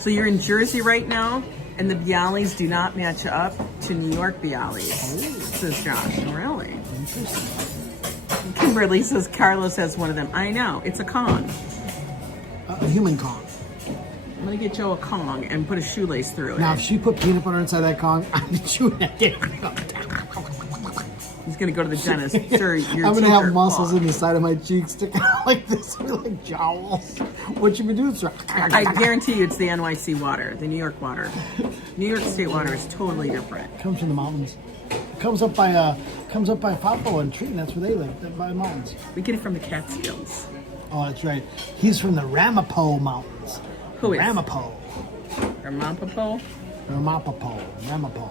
So you're in Jersey right now, and the Bialys do not match up to New York Bialys, says Josh. Really? Interesting. Kimberly says Carla says one of them. I know. It's a Kong. A human Kong. I'm going to get Joe a Kong and put a shoelace through Now, it. if she put peanut butter inside that Kong, I'd chewing that damn Kong. He's going to go to the dentist. Sir, your I'm gonna teeth are have muscles clogged. in the side of my cheeks sticking out like this, like jowls. What you been doing, sir? I guarantee you it's the NYC water, the New York water. New York State water is totally different. Comes from the mountains. It comes up by Papo and Trenton. That's where they live, by the mountains. We get it from the Catskills. Oh, that's right. He's from the Ramapo Mountains. Who is? Ramapo. Or Mampapo? Ramapo.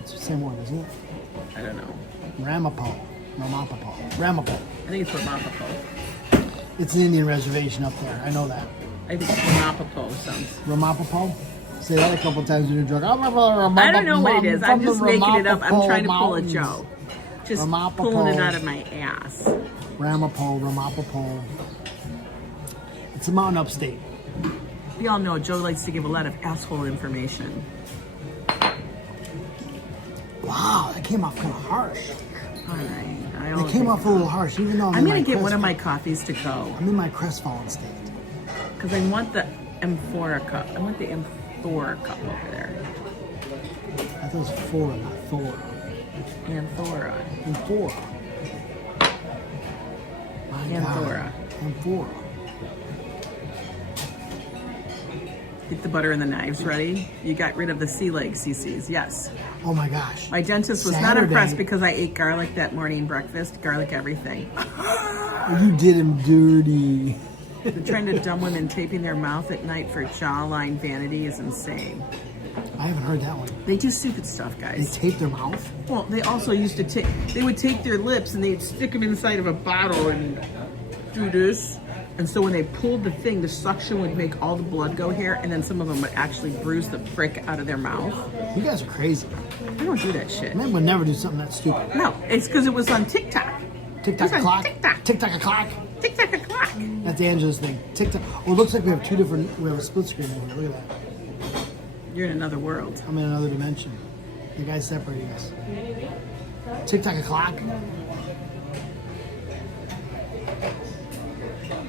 It's the same word, isn't it? I don't know. Ramapo. I think it's Ramapo. It's an Indian reservation up there. I know that. I think Ramapo sounds. Ramapo. Say that a couple times when you're drunk. I don't know what it is. I'm from just the making it up. I'm Ramapo trying to pull a Mountains. Joe. Just Ramapo. pulling it out of my ass. Ramapo. It's a mountain upstate. We all know Joe likes to give a lot of asshole information. Wow, that came off kind of harsh. All right. It came off a little harsh, even though I'm going to get one of my coffees to go. I'm in my crestfallen state. Because I want the Amphora cup. I want the Amphora cup over there. I thought it was Phora, not Thor. Amphora. Amphora. My Amphora. God. Amphora. Get the butter and the knives ready. You got rid of the sea leg CCs, yes. Oh my gosh. My dentist was not impressed because I ate garlic that morning breakfast. Garlic everything. You did him dirty. The trend of dumb women taping their mouth at night for jawline vanity is insane. I haven't heard that one. They do stupid stuff, They guys. tape their mouth? Well, they also used to take, they would take their lips and they'd stick them inside of a bottle and do this. And so when they pulled the thing, the suction would make all the blood go here, and then some of them would actually bruise the frick out of their mouth. You guys are crazy. I don't do that shit. Men would never do something that stupid. No, it's because it was on TikTok. Tick-tock It's on o'clock? TikTok. Tick-tock o'clock? TikTok o'clock. That's Angela's thing. TikTok. Oh, it looks like we have we have a split screen over here. Look at that. You're in another world. I'm in another dimension. The guy's separating us. Tick-tock o'clock?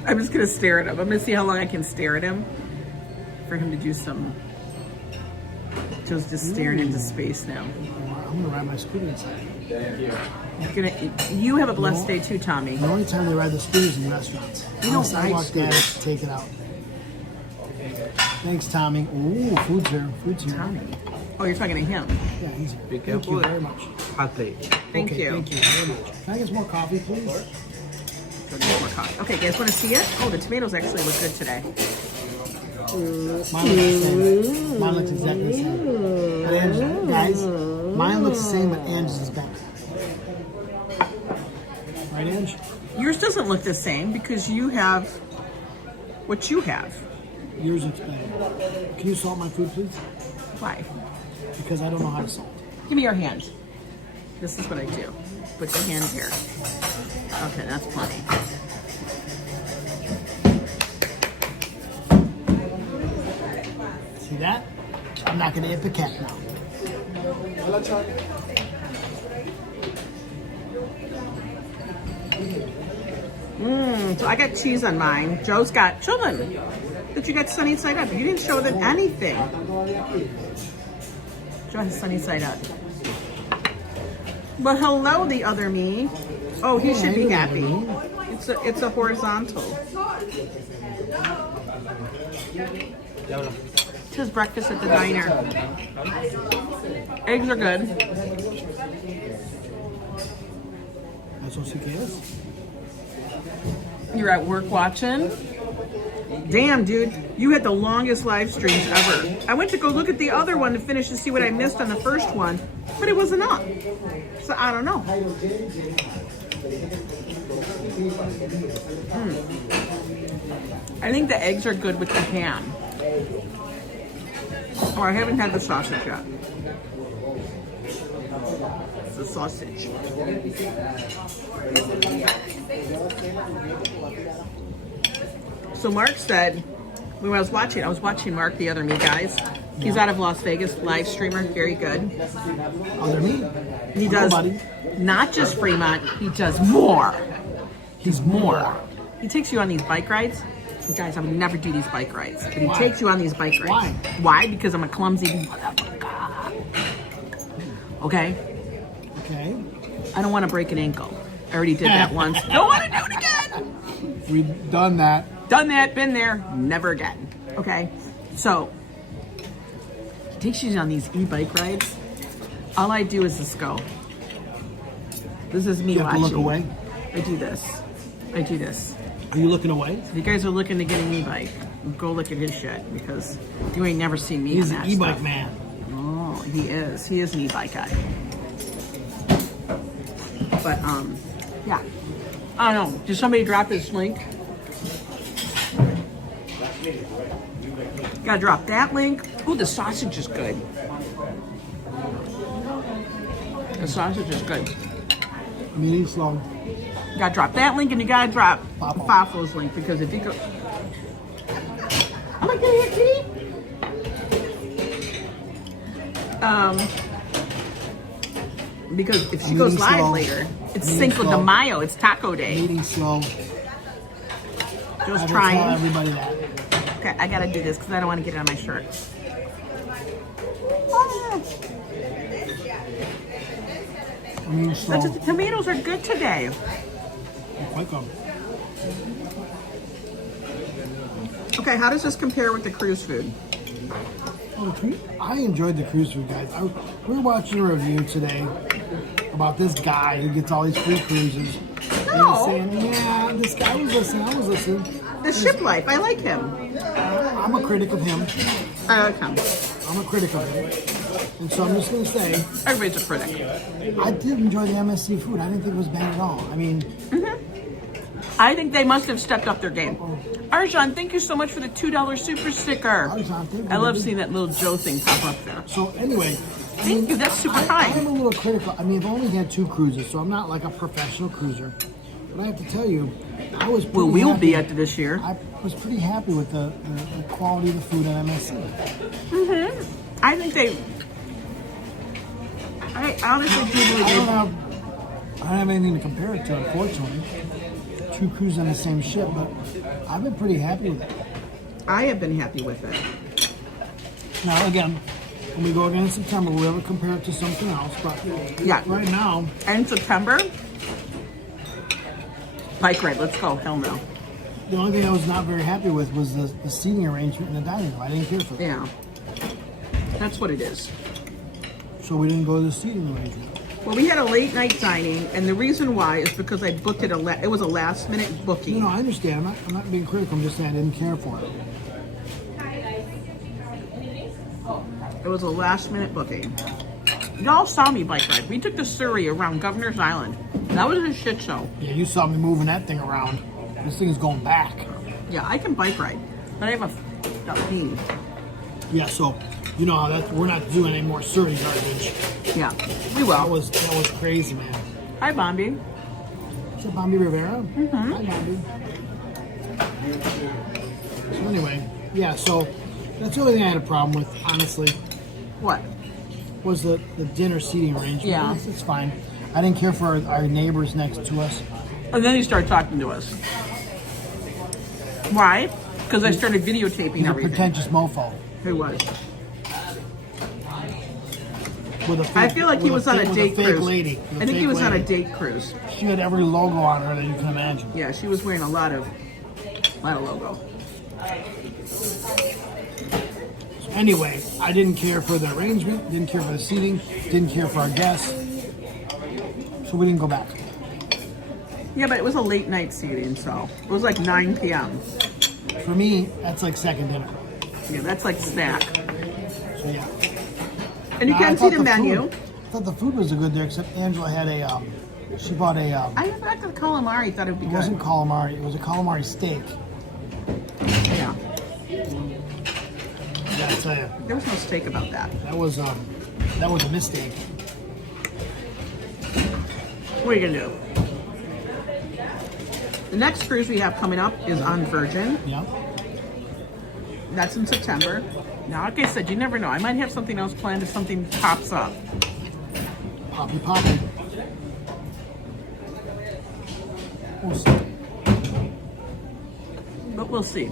I'm just gonna stare at him. I'm gonna see how long I can stare at him for him to do some. Joe's just staring into space now. I'm gonna ride my scooter inside. You have a blessed day too, Tommy. The only time they ride the scooters in restaurants. You don't I ride walk down, take it out. Thanks, Tommy. Ooh, food's here. Food's here. Tommy. Oh, you're talking to him. Yeah, he's here. Be Thank you very much. Hot plate. Thank Okay, you. Thank you very much. Can I get some more coffee, please? Go get more coffee. Okay, guys, want to see it? Oh, the tomatoes actually look good today. Mine looks the same. Mine looks exactly the same. But Ange, guys, mine looks the same, but Ange's is better. Right, Ange? Yours doesn't look the same because you have what you have. Yours looks better. Can you salt my food, please? Why? Because I don't know how to salt. Give me your hand. This is what I do. Put your hand here. Okay, that's plenty. See that? I'm not going to hit the cat now. So I got cheese on mine. Joe's got children. But you got sunny side up. You didn't show them anything. Joe has sunny side up. Well, hello, the other me. Oh, he should be happy. It's a horizontal. It's his breakfast at the diner. Eggs are good. That's what she cares. You're at work watching? Damn, dude. You had the longest live streams ever. I went to go look at the other one to finish to see what I missed on the first one, but it wasn't up. So I don't know. I think the eggs are good with the ham. Oh, I haven't had the sausage yet. It's the sausage. So Mark said, when I was watching Mark, the other me, guys. He's out of Las Vegas, live streamer, very good. Other me? He does not just Fremont, he does more. He's more. He takes you on these bike rides. And guys, I would never do these bike rides. But he takes you on these bike rides. Why? Why? Because I'm a clumsy motherfucker. Okay? Okay. I don't want to break an ankle. I already did that once. Don't want to do it again. We've done that. Done that, been there, never again. Okay? So, he takes you on these e-bike rides. All I do is just go. This is me You have watching. to look away. I do this. I do this. Are you looking away? If you guys are looking to get an e-bike, go look at his shit because you ain't never seen me He's on an that e-bike stuff. man. Oh, he is. He is an e-bike guy. But, yeah. I don't know. Did somebody drop this link? Gotta drop that link. Ooh, the sausage is good. The sausage is good. I'm eating slow. You gotta drop that link and you gotta drop Papa. Fafo's link because if you go... I like Get here, kitty. Because if she goes live later, it's Cinco de Mayo. It's Taco Day. Eating slow. Just I trying. will tell everybody that. Okay, I gotta do this because I don't want to get it on my shirt. Eating slow. The tomatoes are good today. Quite good. Okay, how does this compare with the cruise food? I enjoyed the cruise food, guys. We were watching a review today about this guy who gets all these free cruises. And he was saying, yeah, this guy was listening, I was listening. The ship life, I like him. I'm a critic of him. I like him. I'm a critic of him. And so I'm just going to say, Everybody's a critic. I did enjoy the MSC food. I didn't think it was bad at all. I mean, I think they must have stepped up their game. Arjan, thank you so much for the $2 super sticker. Arjan, thank you. I love seeing that little Joe thing pop up there. so anyway. Thank you, that's super I'm kind. a little critical. I mean, I've only had 2 cruises, so I'm not like a professional cruiser. But I have to tell you, I was pretty Well, we'll happy. be after this year. I was pretty happy with the quality of the food at MSC. I think they... I honestly do believe I they... don't have anything to compare it to, unfortunately. 2 cruises on the same ship, but I've been pretty happy with it. I have been happy with it. Now, again, when we go again in September, we'll ever compare it to something else, but Yeah. right now, And September? Bike ride, let's go. Hell no. the only thing I was not very happy with was the seating arrangement in the dining room. I didn't care for it. Yeah. That's what it is. So we didn't go to the seating arrangement. Well, we had a late night dining, and the reason why is because I booked it. It was a last minute booking. I understand. I'm not being critical. I'm just saying I didn't care for it. It was a last minute booking. Y'all saw me bike ride. We took the Surrey around Governor's Island. That was a shit show. Yeah, you saw me moving that thing around. This thing is going back. Yeah, I can bike ride, but I have a knee. Yeah, so you know how we're not doing any more Surrey garbage. Yeah, we That will. was crazy, man. Hi, Bombi. Is it Bombi Rivera? Mm-hmm. Hi, Bombi. So anyway, yeah, so that's the only thing I had a problem with, honestly, What? was the dinner seating arrangement. Yeah. It's fine. I didn't care for our neighbors next to us. And then he started talking to us. Why? Because I started videotaping He's a everything. pretentious mofo. Who was? With a fake, I feel like he was on a date fake cruise. lady. I think he was on a date cruise. She had every logo on her that you can imagine. Yeah, she was wearing a lot of logo. So anyway, I didn't care for the arrangement, didn't care for the seating, didn't care for our guests. So we didn't go back. Yeah, but it was a late night seating, so it was like 9 p.m. For me, that's like second dinner. Yeah, that's like snack. So yeah. And you Now, can I see thought the menu. I thought the food was good there, except Angela had she bought a, I thought the calamari thought it would be it good. wasn't calamari, it was a calamari steak. Yeah, I gotta tell you, there was no steak about that. that was a mistake. What are you gonna do? The next cruise we have coming up is on Virgin. Yeah. That's in September. Now, like I said, you never know. I might have something else planned if something pops up. Poppy. We'll see. But we'll see.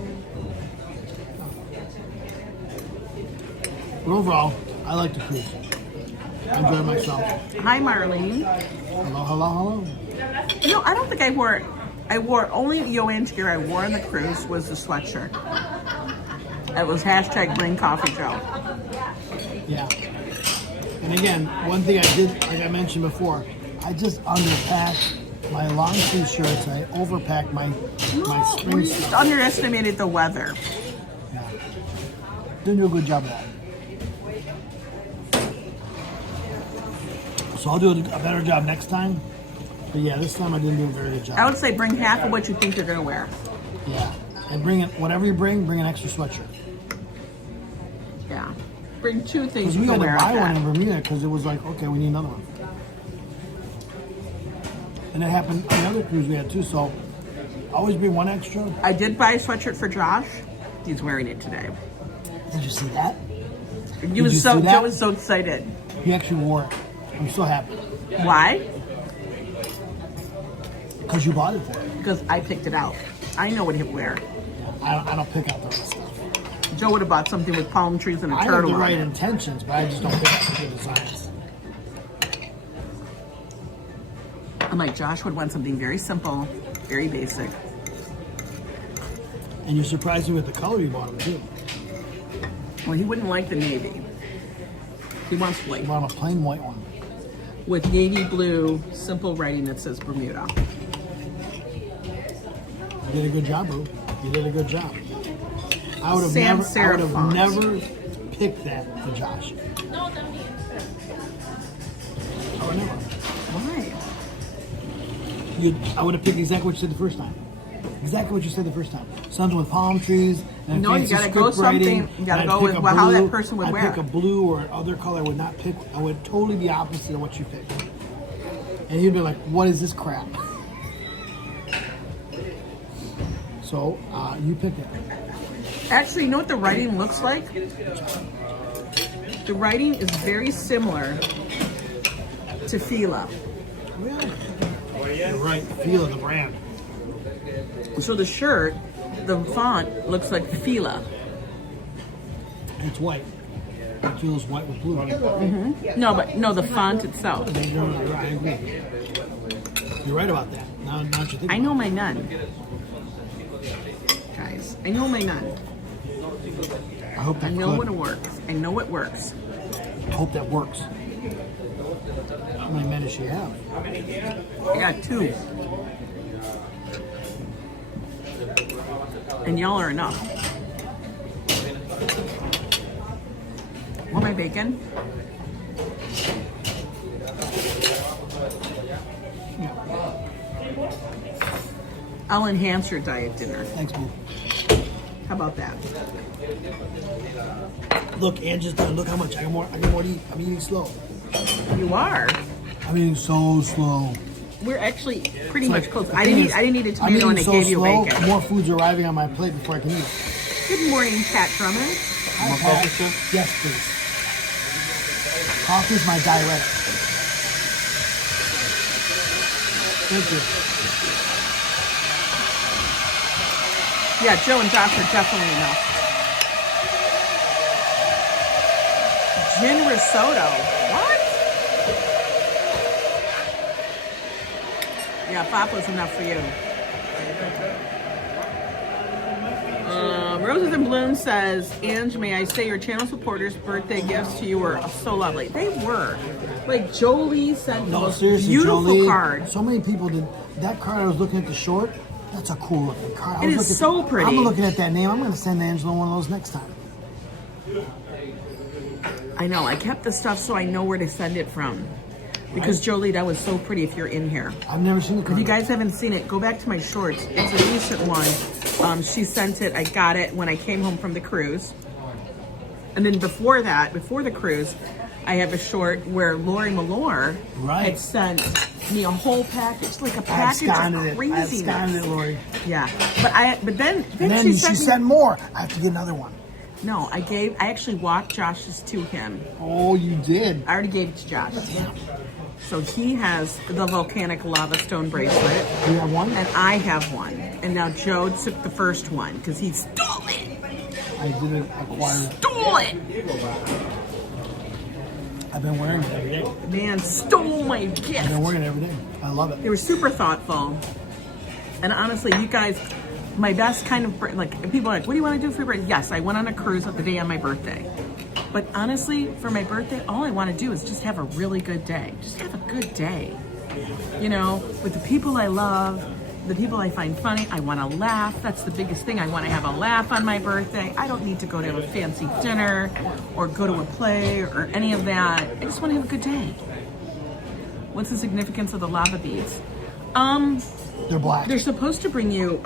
But overall, I like the cruise. I enjoyed myself. Hi, Marlene. Hello. You know, I don't think I wore only Yo Ang's gear I wore on the cruise was the sweatshirt. It was #BringCoffeeJo. Yeah. And again, one thing I did, like I mentioned before, I just underpacked my long sleeve shirts. I overpacked my spring We just stuff. underestimated the weather. Yeah. Didn't do a good job of that. So I'll do a better job next time. But yeah, this time I didn't do a very good job. I would say bring half of what you think you're going to wear. Yeah. And bring it, whatever you bring an extra sweatshirt. Yeah. Bring 2 things Because you we can had to wear buy on one in that. Bermuda because it was like, okay, we need another one. And it happened on the other cruise we had too, so always bring one extra. I did buy a sweatshirt for Josh. He's wearing it today. Did you see that? Joe was so excited. He actually wore it. I'm so happy. Why? Because you bought it for him. Because I picked it out. I know what he'll wear. I don't pick out the rest stuff. Joe would have bought something with palm trees and a I have turtle the right on it. intentions, but I just don't pick out the good designs. I'm like, Josh would want something very simple, very basic. And you're surprised me with the color you bought him too. Well, he wouldn't like the navy. He wants You white. bought him a plain white one. With navy blue, simple writing that says Bermuda. You did a good job, bro. You did a good job. I would have Sans never, I would serif have never picked that for Josh. I would never. Why? I would have picked exactly what you said the first time. Exactly what you said the first time. Something with palm trees and No, you fancy gotta script go something- writing, you gotta and go I'd with pick a how that blue. person would I'd wear pick it. a blue or other color. I would not pick. I would totally be opposite of what you picked. And you'd be like, "What is this crap?" So you picked it. Actually, you know what the writing looks like? The writing is very similar to Fila. You're right. Feel the brand. So the shirt, the font looks like Fila. It's white. It feels white with blue. No, the font itself. I agree. You're right about that. Now that you think I about know my nun. Guys, I know my nun. it. I hope I that know could. what it works. I know it works. I hope that works. How many men does she have? I got 2. And y'all are enough. Want my bacon? I'll enhance your diet dinner. Thanks, boo. How about that? Look, Angie's done. Look how much. I got more to eat. I'm eating slow. You are. I'm eating so slow. We're actually pretty It's much like, close. the I thing didn't is, eat. I didn't eat a I'm tomato and I eating gave so you slow, bacon. more food's arriving on my plate before I can eat it. Good morning, Pat Drummond. Hi, Pat. Yes, please. Coffee's my diuretic. Thank you. Yeah, Joe and Josh are definitely enough. Gin risotto. What? Yeah, Papa's enough for you. Roses and Bloom says, Ange, may I say your channel supporters' birthday gifts to you were so lovely. They were. Like, Jolie sent the No, most seriously, beautiful Jolie, card. So many people did. That card I was looking at the short, that's a cool looking card. It is so pretty. I'm looking at that name. I'm going to send Angela one of those next time. I know. I kept the stuff so I know where to send it from. Because, Jolie, that was so pretty if you're in here. I've never seen the card. If you guys haven't seen it, go back to my shorts. It's a recent one. She sent it. I got it when I came home from the cruise. And then before that, before the cruise, I have a short where Lori Malore had sent me a whole package, like a package of craziness. I scanned it, Lori. Yeah, but then she sent me, sent more. I have to get another one. No, I actually walked Josh's to him. Oh, you did. I already gave it to Josh. So he has the volcanic lava stone bracelet. You have one? And I have one. And now Joe took the first one because he stole it. I didn't acquire it. Stole it! I've been wearing it every day. Man stole my gift. I've been wearing it every day. I love it. They were super thoughtful. And honestly, you guys, my best kind of, like, people are like, what do you want to do for your birthday? Yes, I went on a cruise the day on my birthday. But honestly, for my birthday, all I want to do is just have a really good day. Just have a good day. You know, with the people I love, the people I find funny. I want to laugh. That's the biggest thing. I want to have a laugh on my birthday. I don't need to go to a fancy dinner or go to a play or any of that. I just want to have a good day. What's the significance of the lava beads? They're black. They're supposed to bring you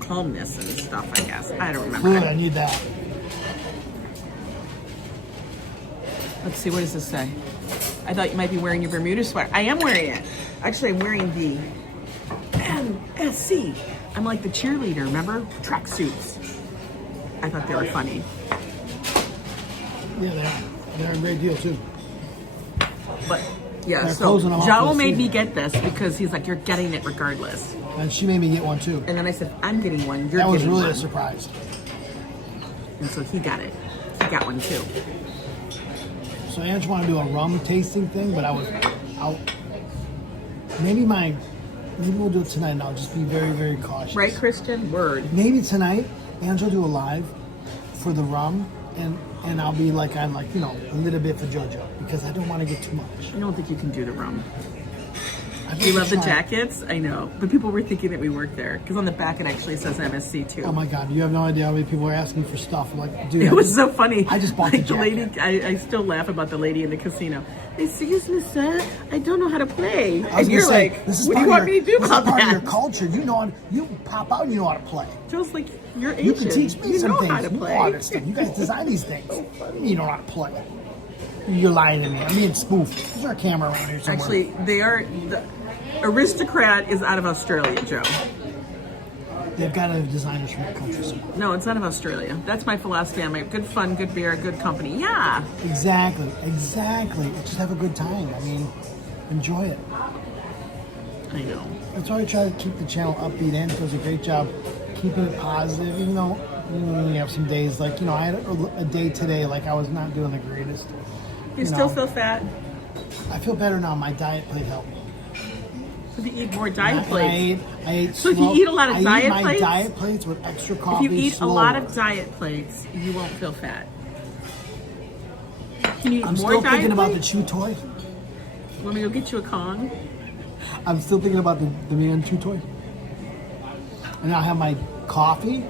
calmness and stuff, I guess. I don't remember. Good, I need that. Let's see, what does this say? I thought you might be wearing your Bermuda sweater. I am wearing it. Actually, I'm wearing the MSC. I'm like the cheerleader, remember? Track suits. I thought they were funny. Yeah, they're a great deal too. But yeah, They're so closing them off Joe this made me season. get this because he's like, you're getting it regardless. And she made me get one too. And then I said, I'm getting one. You're That was getting really one. a surprise. And so he got it. He got one too. So I just want to do a rum tasting thing, but maybe we'll do it tonight and I'll just be very, very cautious. Right, Christian? Word. Maybe tonight, Angela will do a live for the rum and I'll be like, I'm like, a little bit for JoJo because I don't want to get too much. I don't think you can do the rum. I You love the try. jackets? I know. But people were thinking that we work there. Because on the back it actually says MSC too. Oh my God, you have no idea how many people are asking for stuff. I'm like, dude, It was so funny. I just bought like the lady. jacket. I still laugh about the lady in the casino. Excuse me, sir. I don't know how to play. I was And you're gonna say, like, this is what do part you of want me to do this about is part of your that? culture. You pop out and you know how to play. Joe's like, you're Asian. You can teach me you some know things. how to You play. know how to stuff. You guys design these things. You know how to play. You're lying to me. I'm being spoofed. There's our camera around here somewhere. Actually, they are. The aristocrat is out of Australia, Joe. They've got to have designers from the country somewhere. No, it's out of Australia. That's my philosophy. I'm like, good fun, good beer, good company. Yeah. Exactly. Just have a good time. I mean, enjoy it. I know. That's why I try to keep the channel upbeat. Ange does a great job keeping it positive, even though we have some days like, I had a day today like I was not doing the greatest. You still feel fat? I feel better now. My diet plate helped me. If you eat more diet And plates. I ate So if slow. you eat a lot of I diet eat my plates? diet plates with extra If coffee. you eat a slower. lot of diet plates, you won't feel fat. Can you eat I'm more still diet thinking about the plates? chew toy. Want me to go get you a Kong? I'm still thinking about the man chew toy. And I'll have my coffee,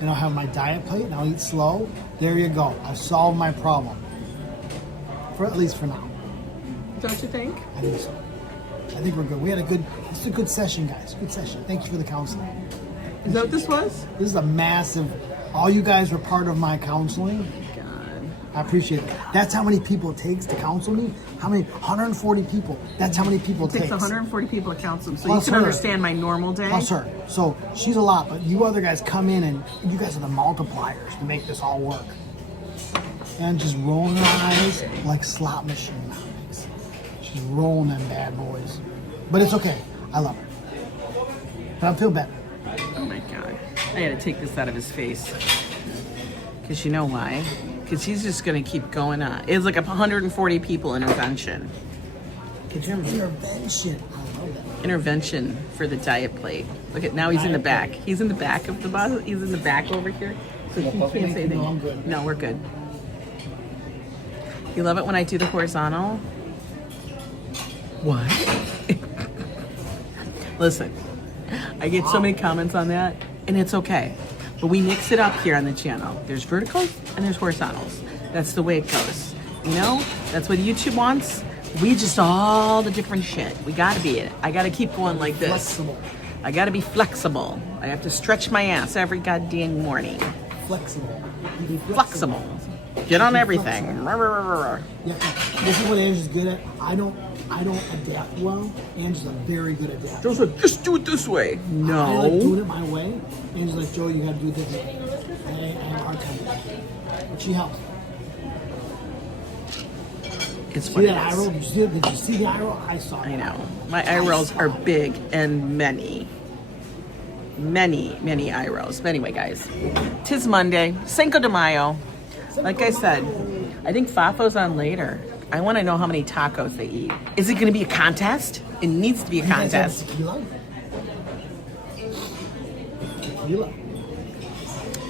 and I'll have my diet plate, and I'll eat slow. There you go. I've solved my problem. At least for now. Don't you think? I think so. I think we're good. This is a good session, guys. Good session. Thank you for the counseling. Is that what this was? This is a massive, all you guys were part of my counseling. God. I appreciate it. That's how many people it takes to counsel me. How many? 140 people. That's how many people It takes 140 people to counsel them, so Plus you can her. understand my normal day. Plus her. So she's a lot, but you other guys come in and you guys are the multipliers to make this all work. And just rolling her eyes like slot machine eyes. She's rolling them bad boys. But it's okay. I love her. But I feel better. Oh my God. I had to take this out of his face. Because you know why? Because he's just going to keep going on. It's like 140 people intervention. Intervention. I love that. Intervention for the diet plate. Look at, now he's in the back. He's in the back of the bus. He's in the back over here. So he can't say anything. No, I'm good. No, we're good. You love it when I do the horizontal? What? Listen, I get so many comments on that, and it's okay. But we mix it up here on the channel. There's verticals and there's horizontals. That's the way it goes. That's what YouTube wants. We just all the different shit. We gotta be it. I gotta keep going like this. Flexible. I gotta be flexible. I have to stretch my ass every goddamn morning. Flexible. Flexible. Get on everything. Yeah, this is what Angela's good at. I don't adapt well. Angela's a very good adapter. Joe's like, just do it this way. I like doing No. it my way. Angela's like, Joe, you gotta do it this way. I have a hard time with that. But she helps. It's See what it that eye roll? is. Did you see the eye roll? I saw it. I know. My eye rolls are big and many. Many eye rolls. But anyway, guys, 'tis Monday, Cinco de Mayo. Like I said, I think Fafo's on later. I want to know how many tacos they eat. Is it going to be a contest? It needs to be a You guys have contest. Tequila? Tequila.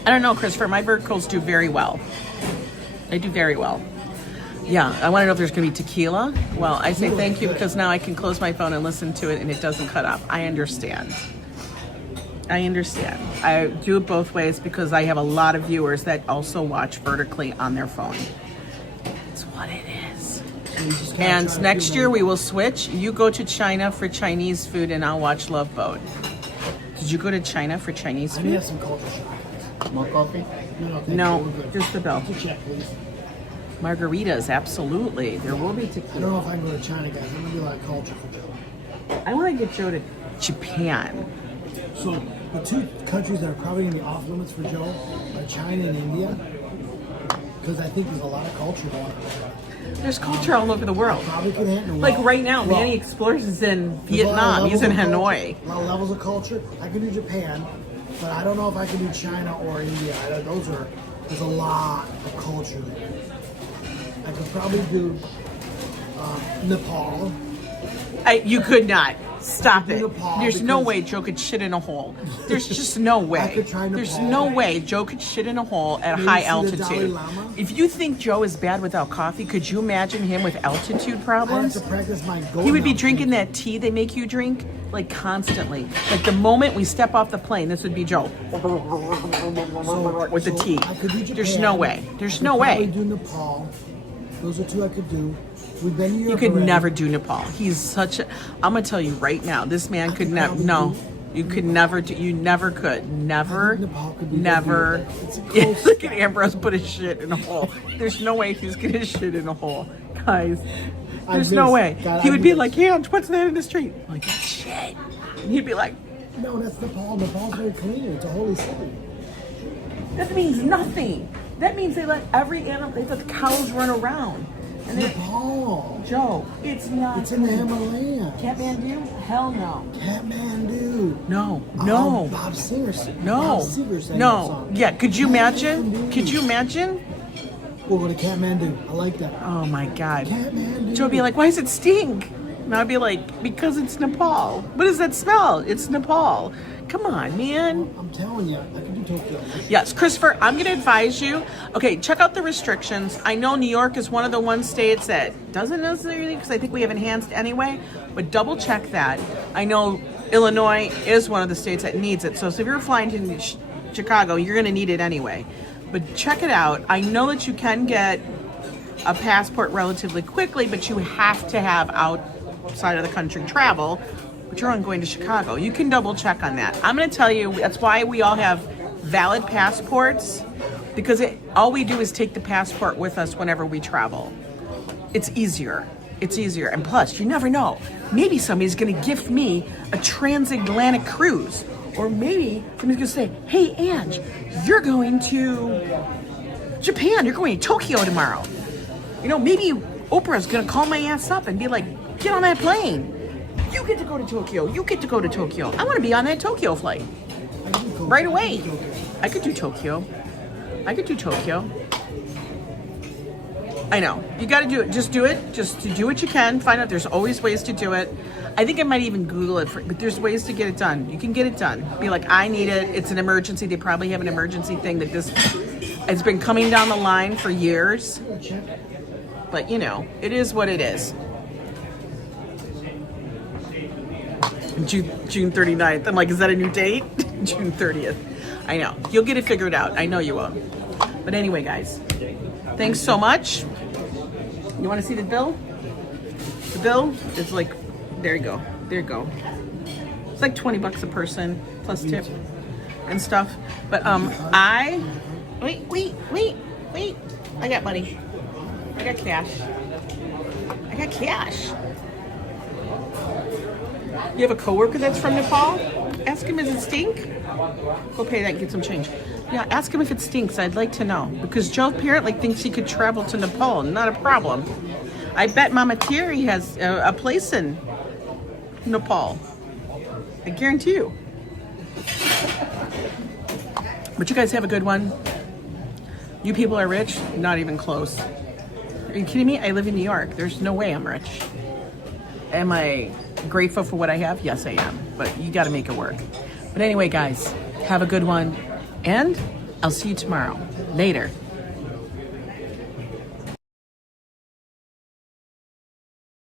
I don't know, Christopher. My verticals do very well. They do very well. Yeah, I want to know if there's going to be tequila. Well, I say thank you because now I can close my phone and listen to it and it doesn't cut up. I understand. I do it both ways because I have a lot of viewers that also watch vertically on their phone. It's what it is. And next year we will switch. You go to China for Chinese food and I'll watch Love Boat. Did you go to China for Chinese I need food? some culture shock. More coffee? No, thank you. No, We're good. just the bill. Just check, please. Margaritas, absolutely. There will be I don't tequila. know if I can go to China, guys. I'm gonna be a lot of culture for Joe. I want to get Joe to Japan. So the two countries that are probably going to be off limits for Joe are China and India, because I think there's a lot of culture going on. There's culture all over the world. Probably could handle Like right now, Manny Explorers is in Vietnam. He's in Hanoi. A lot of levels of culture. I can do Japan, but I don't know if I can do China or India. There's a lot of culture there. I could probably do Nepal. You could not. Stop it. Nepal There's no way Joe could shit in a hole. There's just no way. I could try Nepal. There's no way Joe could shit in a hole at Maybe high see the altitude. Dalai Lama? If you think Joe is bad without coffee, could you imagine him with altitude I have problems? to practice my goal. He would be drinking that tea they make you drink like constantly. Like the moment we step off the plane, this would be Joe with the tea. I could do Japan. There's no way. There's no I could way. probably do Nepal. Those are two I could do. We've been to You Europe could already. never do Nepal. He's such a. I'm gonna tell you right now, this man could never. probably No, do- you could never do. You never could. Never. Nepal could be Never. good. It's a Yeah, close look at Ambrose put his shit in a hole. There's no way he's gonna shit in a hole, guys. There's no way. He would be like, "Yeah, what's that in the street?" I'm like, that's shit. And he'd be like, No, that's Nepal. Nepal's very clean. It's a holy city. "That means nothing. That means they let every animal. They let the cows run around." And they, Nepal. Joe, it's not. It's in the Himalayas. Kathmandu? Hell no. Kathmandu. No. No. Bob Seger. No, Bob Seger sang that no, song. yeah. Could you imagine? Kathmandu. Could you imagine? We'll go to Kathmandu. I like that. Oh my God. Kathmandu. Joe would be like, "Why does it stink?" And I'd be like, "Because it's Nepal." What does that smell? It's Nepal. Come on, man. I'm telling you, I can do Tokyo. Yes, Christopher, I'm going to advise you. Okay, check out the restrictions. I know New York is one of the one states that doesn't necessarily, because I think we have enhanced anyway, but double check that. I know Illinois is one of the states that needs it. So if you're flying to Chicago, you're going to need it anyway. But check it out. I know that you can get a passport relatively quickly, but you have to have outside of the country travel. But you're only going to Chicago. You can double check on that. I'm going to tell you, that's why we all have valid passports, because all we do is take the passport with us whenever we travel. It's easier. It's easier. And plus, you never know. Maybe somebody's going to gift me a transatlantic cruise. Or maybe somebody's going to say, "Hey, Ange, you're going to Japan. You're going to Tokyo tomorrow." You know, maybe Oprah's going to call my ass up and be like, "Get on that plane. You get to go to Tokyo. You get to go to Tokyo. I want to be on that Tokyo flight right away." I could do Tokyo. I could do Tokyo. I know. You got to do it. Just do it. Just to do what you can. Find out. There's always ways to do it. I think I might even Google it. But there's ways to get it done. You can get it done. Be like, "I need it. It's an emergency." They probably have an emergency thing that this has been coming down the line for years. But, you know, it is what it is. June 39th. I'm like, is that a new date? June 30th. I know. You'll get it figured out. I know you will. But anyway, guys, thanks so much. You want to see the bill? The bill is like, there you go. There you go. It's like $20 a person plus tip and stuff. But wait. I got money. I got cash. You have a coworker that's from Nepal? Ask him, does it stink? Go pay that and get some change. Yeah, ask him if it stinks. I'd like to know. Because Joe apparently thinks he could travel to Nepal. Not a problem. I bet Mama Thierry has a place in Nepal. I guarantee you. But you guys have a good one. You people are rich? Not even close. Are you kidding me? I live in New York. There's no way I'm rich. Am I grateful for what I have? Yes, I am. But you got to make it work. But anyway, guys, have a good one. And I'll see you tomorrow. Later.